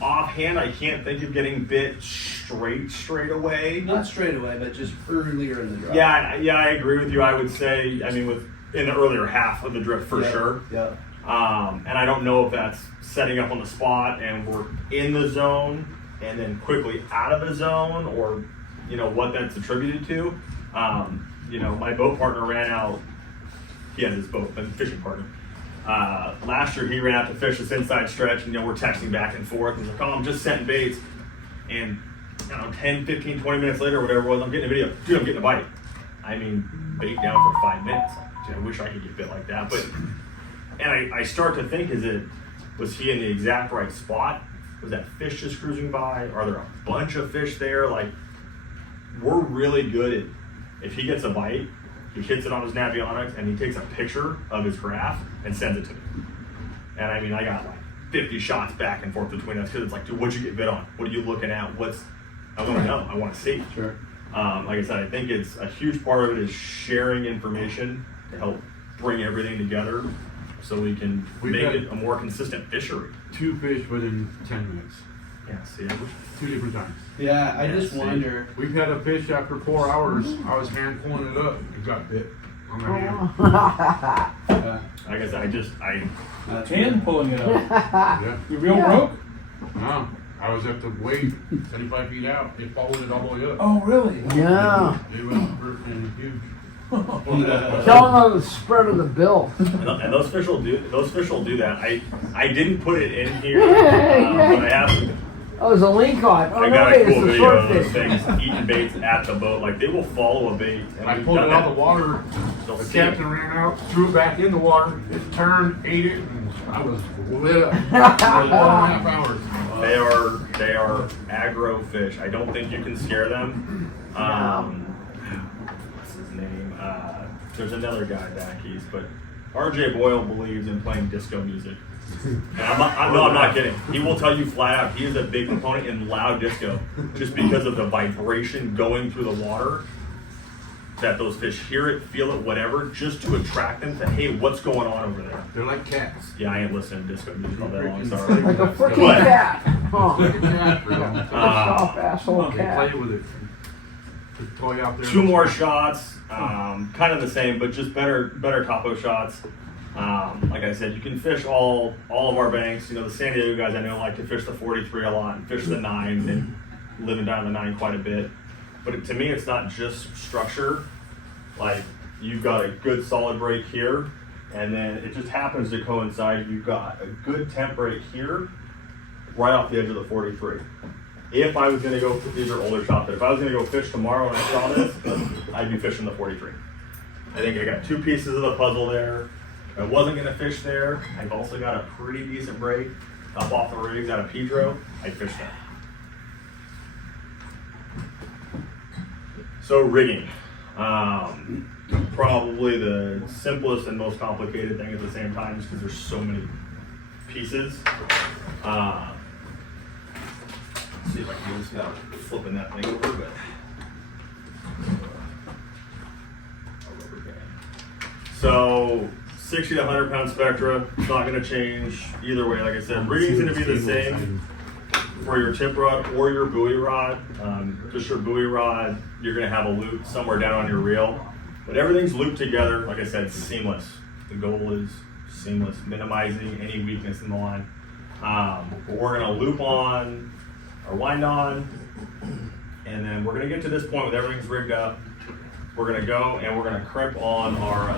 Offhand, I can't think of getting bit straight away. Not straight away, but just earlier in the drop. Yeah, I agree with you. I would say, I mean, in the earlier half of the drift for sure. Yeah. And I don't know if that's setting up on the spot and we're in the zone and then quickly out of the zone, or you know what that's attributed to. You know, my boat partner ran out. He has his boat, a fishing partner. Last year he ran out to fish this inside stretch, and you know, we're texting back and forth, and he's like, oh, I'm just setting baits. And I don't know, 10, 15, 20 minutes later, whatever it was, I'm getting a video. Dude, I'm getting a bite. I mean, bait down for 5 minutes. Dude, I wish I could get bit like that. But, and I start to think, was he in the exact right spot? Was that fish just cruising by? Are there a bunch of fish there? Like, we're really good at, if he gets a bite, he hits it on his Navionics and he takes a picture of his graph and sends it to me. And I mean, I got like 50 shots back and forth between us because it's like, dude, what'd you get bit on? What are you looking at? I want to know. I want to see. Sure. Like I said, I think it's a huge part of it is sharing information to help bring everything together so we can make it a more consistent fishery. 2 fish within 10 minutes. Yeah, see, 2 different times. Yeah, I just see. wonder. We've had a fish after 4 hours. I was hand pulling it up and got bit on the hand. like I said, That's And pulling it up. Yeah. You real broke? No, I was at the weight 75 feet out. It followed it all the way up. Oh, really? Yeah. It went and huge. Tell them on the spread of the bill. and those fish will do that. I didn't put it in here, but I have. Oh, there's a link on. Oh, I no, got wait, a cool it's a video of those swordfish. things eating baits at the boat. Like, they will follow a bait. And I we've pulled done it out of that. the water. They'll The see it. captain ran out, threw it back in the water. It turned, ate it, and I was lit up. 4.5 hours. They are aggro fish. I don't think you can scare them. What's his name? There's another guy back east, but RJ Boyle believes in playing disco music. And I'm not kidding. He will tell you flat out he is a big proponent in loud disco, just because of the vibration going through the water. That those fish hear it, feel it, whatever, just to attract them to, hey, what's going on over there? They're like cats. Yeah, I ain't listening to disco music all that long, sorry. Like a freaking What? cat. Huh. Like a cat, really. Soft asshole They cat. play with it. The toy out there. 2 more shots, kind of the same, but just better topo shots. Like I said, you can fish all of our banks. You know, the San Diego guys I know like to fish the 43 a lot and fish the 9 and live and die on the 9 quite a bit. But to me, it's not just structure. Like, you've got a good solid break here, and then it just happens to coincide. You've got a good temp break here, right off the edge of the 43. If I was gonna go, these are older shots, but if I was gonna go fish tomorrow and I saw this, I'd be fishing the 43. I think I got 2 pieces of the puzzle there. If I wasn't gonna fish there, I've also got a pretty decent break up off the rigs out of Pedro. I'd fish that. So rigging, probably the simplest and most complicated thing at the same time, just because there's so many pieces. Let's see if I can do this without flipping that thing over, but. So 60 to 100 pound spectra, it's not going to change either way. Like I said, rigging's going to be the same for your tip rod or your buoy rod. Just your buoy rod, you're going to have a loop somewhere down on your reel. But everything's looped together, like I said, seamless. The goal is seamless, minimizing any weakness in the line. But we're going to loop on our wind on, and then we're going to get to this point with everything's rigged up. We're going to go and we're going to crimp on our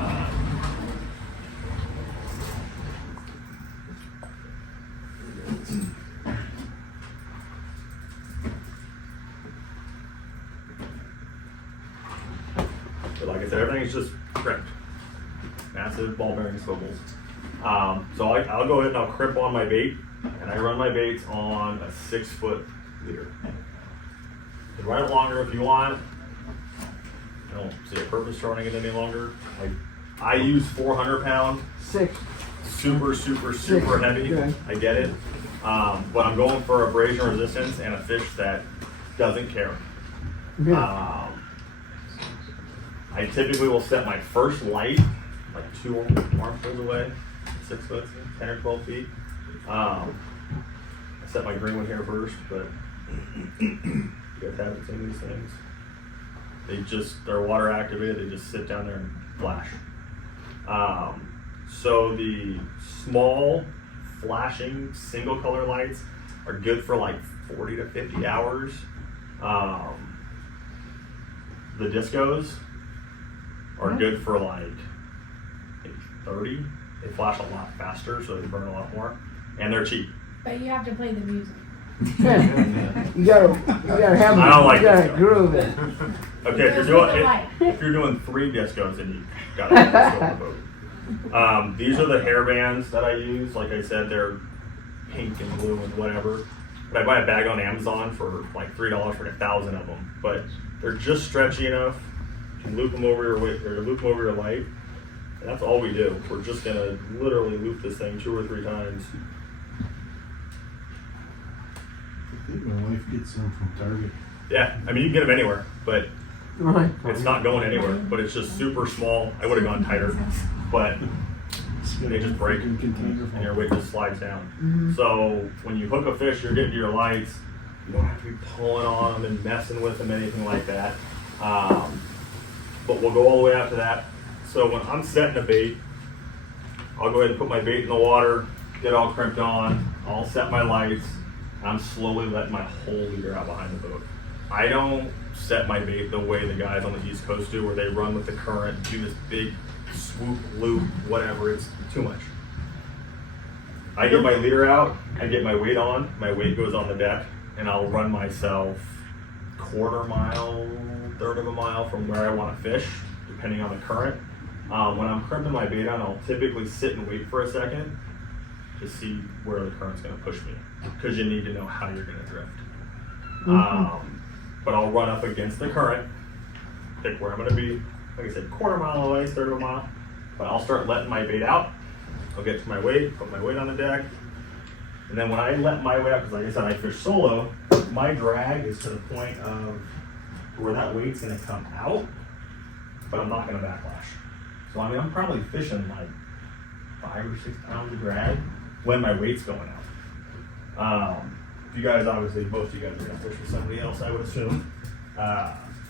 but like I said, everything's just crimped. Massive ball bearing swivels. So I'll go ahead and I'll crimp on my bait, and I run my baits on a 6-foot leader. You can run it longer if you want. I don't see a purpose to running it any longer. I use 400 pound. 6. Super heavy. Okay. I get it. But I'm going for abrasion resistance and a fish that doesn't care. Yeah. I typically will set my first light like 2 armfuls away, 6 foot, 10 or 12 feet. I set my green one here first, but you guys haven't seen these things. They're water activated, they just sit down there and flash. So the small flashing single color lights are good for like 40 to 50 hours. The discos are good for like maybe 30. They flash a lot faster, so they burn a lot more, and they're cheap. But you have to play the music. You gotta have I don't like you gotta disco. groove it. Okay, if you're doing 3 discos, then you gotta have a disco boat. These are the hair bands that I use. Like I said, they're pink and blue and whatever. But I buy a bag on Amazon for like $3 for 1,000 of them. But they're just stretchy enough. You can loop them over your weight or loop them over your light. And that's all we do. We're just gonna literally loop this thing 2 or 3 times. I think my wife gets some from Target. Yeah, I mean you can get them anywhere, but Right. it's not going anywhere. But it's just super small. I would have gone tighter, but they just break and your weight just slides down. So when you hook a fish, you're getting to your lights. You don't have to be pulling on them and messing with them, anything like that. But we'll go all the way out to that. So when I'm setting a bait, I'll go ahead and put my bait in the water, get all crimped on. I'll set my lights. And I'm slowly letting my whole leader out behind the boat. I don't set my bait the way the guys on the East Coast do, where they run with the current, do this big swoop, loop, whatever. It's too much. I get my leader out, I get my weight on, my weight goes on the deck, and I'll run myself 1/4 mile, 1/3 of a mile from where I want to fish, depending on the current. When I'm crimping my bait on, I'll typically sit and wait for a second to see where the current's going to push me, because you need to know how you're going to drift. But I'll run up against the current, pick where I'm going to be, like I said, 1/4 mile away, 1/3 of a mile, but I'll start letting my bait out. I'll get to my weight, put my weight on the deck, and then when I let my weight out, because like I said, I fish solo, my drag is to the point of where that weight's going to come out, but I'm not going to backlash. So I mean, I'm probably fishing like 5 or 6 pounds of drag when my weight's going out. If you guys, obviously, most of you guys are going to fish with somebody else, I would assume.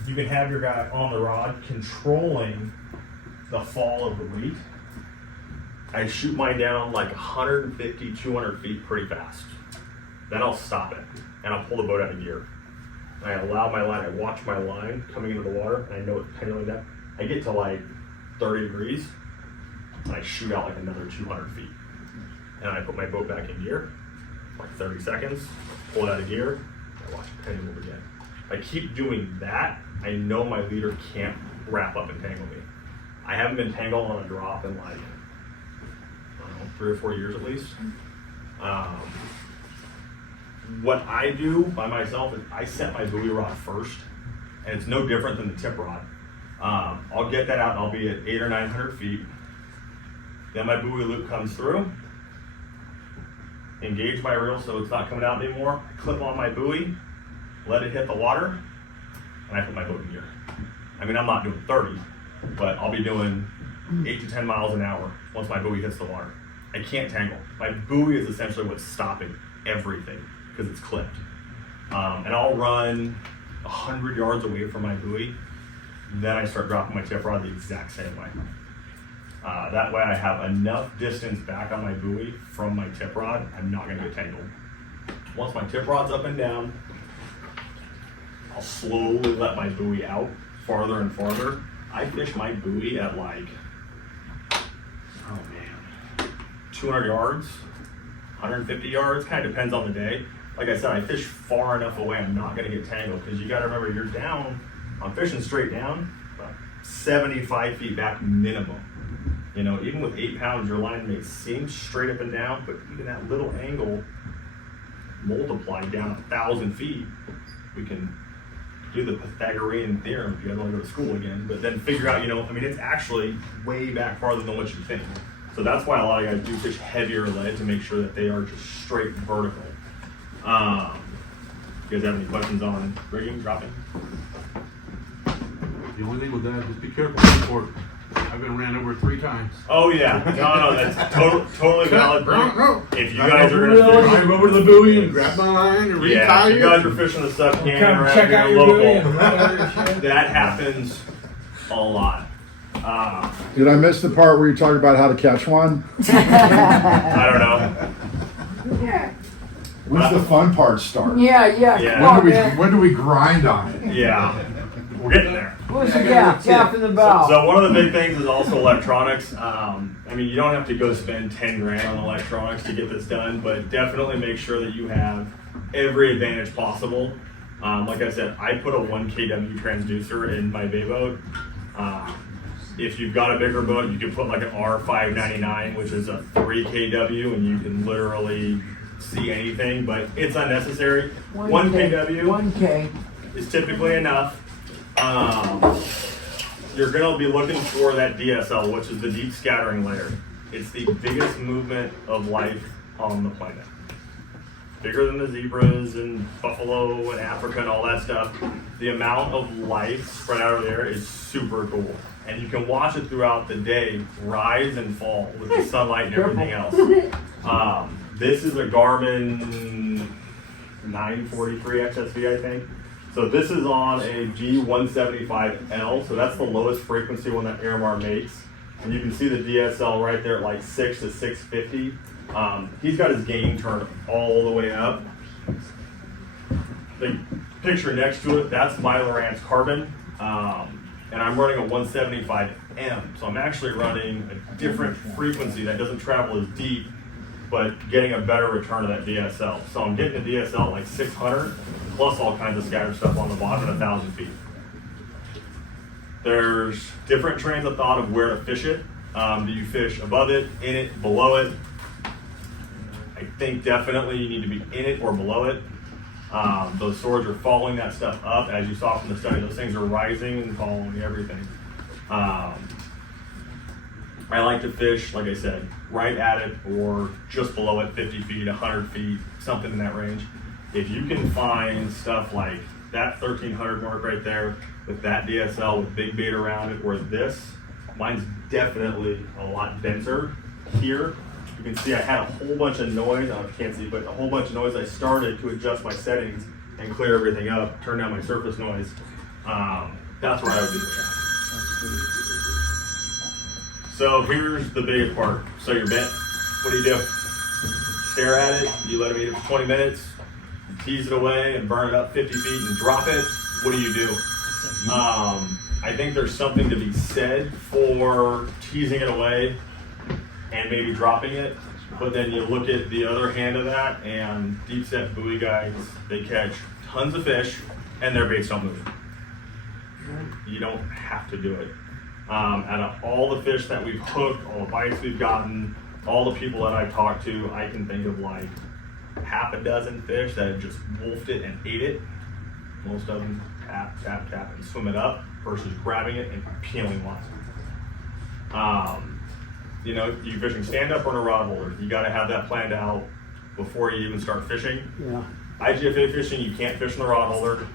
You can have your guy on the rod controlling the fall of the weight. I shoot mine down like 150, 200 feet pretty fast. Then I'll stop it and I'll pull the boat out of gear. I allow my line, I watch my line coming into the water, and I know it's pendulum down. I get to like 30 degrees, and I shoot out like another 200 feet. And I put my boat back in gear, like 30 seconds, pull it out of gear, I watch it pendulum again. If I keep doing that, I know my leader can't wrap up and tangle me. I haven't been tangled on a drop in like, I don't know, 3 or 4 years at least. What I do by myself is I set my buoy rod first, and it's no different than the tip rod. I'll get that out and I'll be at 800 or 900 feet. Then my buoy loop comes through, engage my reel so it's not coming out anymore, clip on my buoy, let it hit the water, and I put my boat in gear. I mean, I'm not doing 30, but I'll be doing 8 to 10 miles an hour once my buoy hits the water. I can't tangle. My buoy is essentially what's stopping everything because it's clipped. And I'll run 100 yards away from my buoy, then I start dropping my tip rod the exact same way. That way I have enough distance back on my buoy from my tip rod, I'm not gonna get tangled. Once my tip rod's up and down, I'll slowly let my buoy out farther and farther. I fish my buoy at like, 200 yards, 150 yards, kind of depends on the day. Like I said, I fish far enough away, I'm not gonna get tangled, because you gotta remember, you're down, I'm fishing straight down, about 75 feet back minimum. You know, even with 8 pounds, your line may seem straight up and down, but even that little angle multiplied down 1,000 feet, we can do the Pythagorean theorem if you guys want to go to school again, but then figure out, you know, I mean, it's actually way back farther than what you think. So that's why a lot of guys do fish heavier lead, to make sure that they are just straight vertical. You guys have any questions on rigging, dropping? The only thing with that, just be careful before. I've been ran over 3 times. Oh yeah, no, that's totally valid. No. If you guys are gonna Drive over to the buoy and grab my line and yeah, retie if you it. guys are fishing the sub canyon Come around check here out your buoy and local, run over your shit. that happens a lot. Did I miss the part where you talked about how to catch one? I don't know. When's the fun part start? Yeah. Yeah. Come on, man. When do we grind on it? Yeah, we're getting there. What's the gap? Gap in the bow. So one of the big things is also electronics. I mean, you don't have to go spend 10 grand on electronics to get this done, but definitely make sure that you have every advantage possible. Like I said, I put a 1 kW transducer in my bay boat. If you've got a bigger boat, you can put like an R599, which is a 3 kW, and you can literally see anything, but it's unnecessary. 1 kW 1K. is typically enough. You're gonna be looking for that DSL, which is the deep scattering layer. It's the biggest movement of life on the planet. Bigger than the zebras and buffalo and Africa and all that stuff. The amount of life spread out over there is super cool. And you can watch it throughout the day rise and fall with the sunlight and everything else. This is a Garmin 943 XSV, I think. So this is on a G175L, so that's the lowest frequency one that Airmar makes. And you can see the DSL right there at like 6 to 650. He's got his gain turned all the way up. The picture next to it, that's my Lowrance Carbon. And I'm running a 175M. So I'm actually running a different frequency that doesn't travel as deep, but getting a better return of that DSL. So I'm getting a DSL at like 600, plus all kinds of scattered stuff on the bottom at 1,000 feet. There's different trains of thought of where to fish it. Do you fish above it, in it, below it? I think definitely you need to be in it or below it. Those swords are following that stuff up. As you saw from the study, those things are rising and following everything. I like to fish, like I said, right at it or just below it, 50 feet, 100 feet, something in that range. If you can find stuff like that 1,300 mark right there with that DSL with big bait around it, or this, mine's definitely a lot denser here. You can see I had a whole bunch of noise, I don't know if you can't see, but a whole bunch of noise. I started to adjust my settings and clear everything up, turn down my surface noise. That's where I would do that. So here's the biggest part. So you're bent, what do? Stare at it, you let them eat it for 20 minutes, You tease it away and burn it up 50 feet and drop it. What do you do? I think there's something to be said for teasing it away and maybe dropping it. But then you look at the other hand of that, and deep set buoy guys, they catch tons of fish and their baits don't move. You don't have to do it. Out of all the fish that we've hooked, all the bites we've gotten, all the people that I've talked to, I can think of like half a dozen fish that have just wolfed it and ate it. Most of them tap, tap, tap, and swim it up versus grabbing it and peeling lots. You know, you fishing stand up or in a rod holder. You got to have that planned out before you even start fishing. Yeah. IGFA fishing, you can't fish in the rod holder.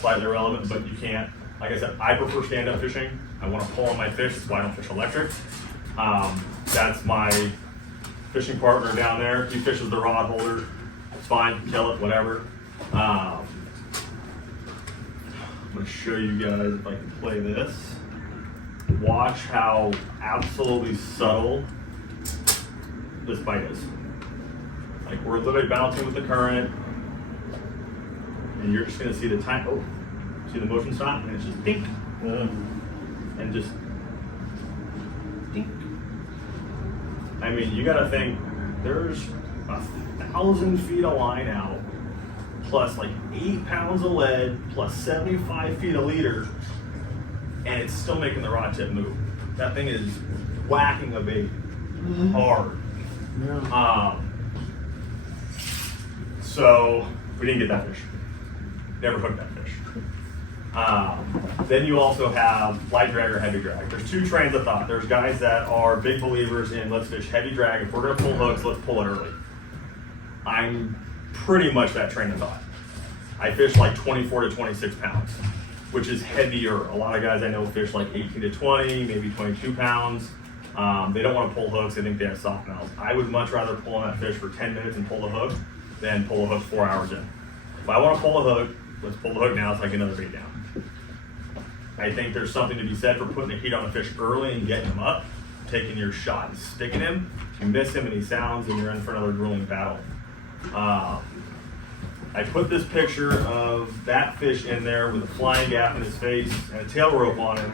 Slightly irrelevant, but you can't. Like I said, I prefer stand up fishing. I want to pull on my fish. That's why I don't fish electric. That's my fishing partner down there. He fishes the rod holder. It's fine, kill it, whatever. I'm going to show you guys if I can play this. Watch how absolutely subtle this bite is. Like we're literally bouncing with the current, and you're just going to see the time. Oh, see the motion stop, and it's just dink, and just dink. I mean, you got to think there's 1,000 feet of line out, plus like 8 pounds of lead, plus 75 feet of leader. And it's still making the rod tip move. That thing is whacking a bait hard. Yeah. So we didn't get that fish. Never hooked that fish. Then you also have light drag or heavy drag. There's two trains of thought. There's guys that are big believers in let's fish heavy drag. If we're gonna pull hooks, let's pull it early. I'm pretty much that train of thought. I fish like 24 to 26 pounds. Which is heavier. A lot of guys I know fish like 18 to 20, maybe 22 pounds. They don't want to pull hooks. They think they have soft mouths. I would much rather pull on that fish for 10 minutes and pull the hook than pull a hook 4 hours in. If I want to pull a hook, let's pull the hook now so I get another bait down. I think there's something to be said for putting the heat on a fish early and getting him up, taking your shot and sticking him. You miss him and he sounds and you're in for another grueling battle. I put this picture of that fish in there with a flying gap in his face and a tail rope on him.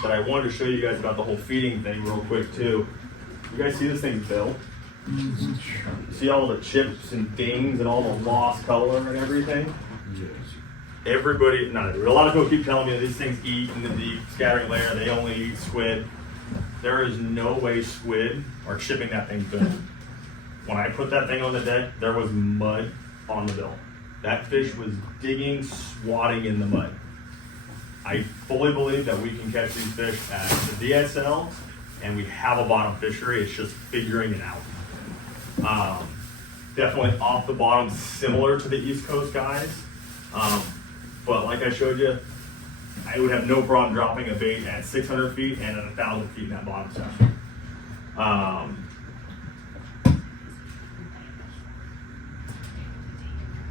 But I wanted to show you guys about the whole feeding thing real quick too. You guys see this thing bill? See all the chips and dings and all the lost color and everything? Everybody, not everybody, a lot of people keep telling me that these things eat in the deep scattering layer, they only eat squid. There is no way squid are chipping that thing bill. When I put that thing on the deck, there was mud on the bill. That fish was digging, swatting in the mud. I fully believe that we can catch these fish at the DSL, and we have a bottom fishery. It's just figuring it out. Definitely off the bottom, similar to the East Coast guys. But like I showed you, I would have no problem dropping a bait at 600 feet and at 1,000 feet in that bottom section.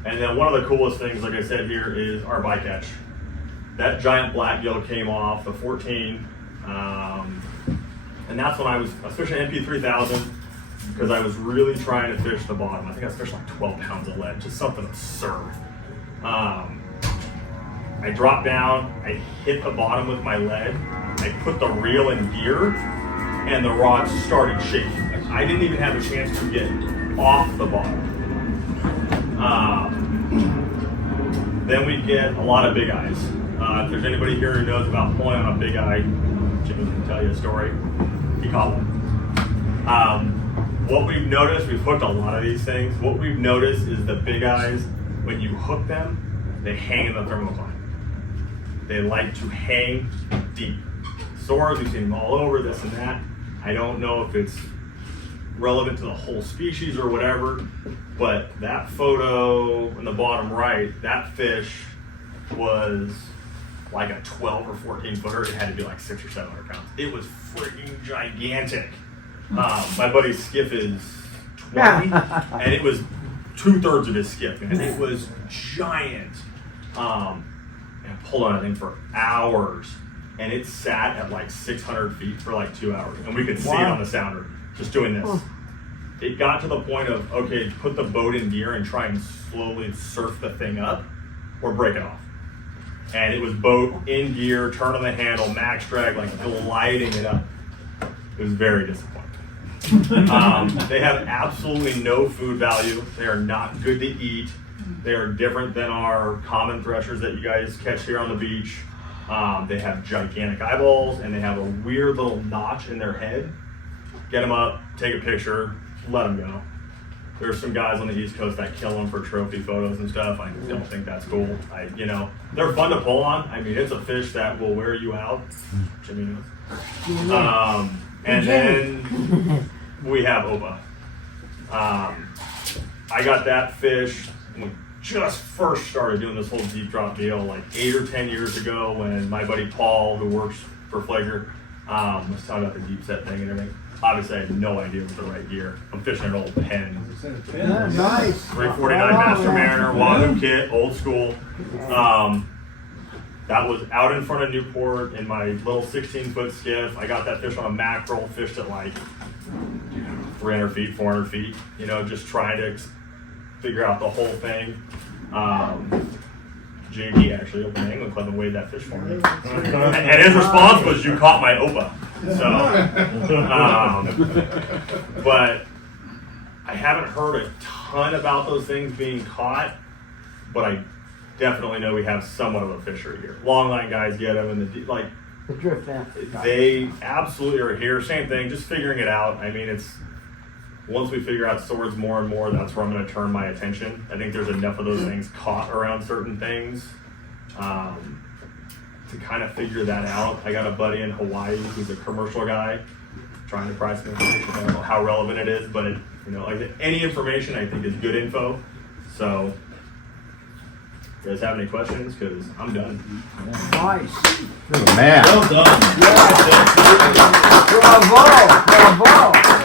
And then one of the coolest things, like I said here, is our bycatch. That giant blackgill came off the 14, and that's when I was fishing MP3000 because I was really trying to fish the bottom. I think I was fishing like 12 pounds of lead, just something absurd. I dropped down, I hit the bottom with my lead, I put the reel in gear, and the rod started shaking. Like, I didn't even have a chance to get off the bottom. Then we get a lot of big eyes. If there's anybody here who knows about pulling on a big eye, Jimmy can tell you a story. He caught one. What we've noticed, we've hooked a lot of these things. What we've noticed is the big eyes, when you hook them, they hang in the thermocline. They like to hang deep. Swords, we've seen them all over, this and that. I don't know if it's relevant to the whole species or whatever, but that photo in the bottom right, that fish was like a 12 or 14 footer. It had to be like 600 or 700 pounds. It was freaking gigantic. My buddy's skiff is 20, and it was 2/3 of his skiff, man. It was giant. And I pulled on that thing for hours, and it sat at like 600 feet for like 2 hours, and we could see it on the sounder, just doing this. it got to the point of, okay, put the boat in gear and try and slowly surf the thing up or break it off. And it was boat in gear, turn on the handle, max drag, like gliding it up. It was very disappointing. They have absolutely no food value. They are not good to eat. They are different than our common threshers that you guys catch here on the beach. They have gigantic eyeballs and they have a weird little notch in their head. Get them up, take a picture, let them go. There's some guys on the East Coast that kill them for trophy photos and stuff. I don't think that's cool. They're fun to pull on. I mean, it's a fish that will wear you out. Jimmy knows. And then we have Opa. I got that fish when we just first started doing this whole deep drop deal, like 8 or 10 years ago, when my buddy Paul, who works for Flager, was talking about the deep set thing and everything. Obviously, I had no idea with the right gear. I'm fishing an old Penn. Yeah, nice. 349 Master Mariner, Wahoo kit, old school. That was out in front of Newport in my little 16-foot skiff. I got that fish on a mackerel, fished at like 300 feet, 400 feet, just trying to figure out the whole thing. JD actually opened the Angling Club and weighed that fish for me. And his response was, "You caught my Opa." So, but I haven't heard a ton about those things being caught, but I definitely know we have somewhat of a fishery here. Longline guys get them, and The drift net. they absolutely are here. Same thing, just figuring it out. I mean, once we figure out swords more and more, that's where I'm going to turn my attention. I think there's enough of those things caught around certain things to kind of figure that out. I got a buddy in Hawaii who's a commercial guy trying to price some information. I don't know how relevant it is, but any information I think is good info. So, you guys have any questions? Because I'm done. Nice. Man. Well done. Bravo. Bravo.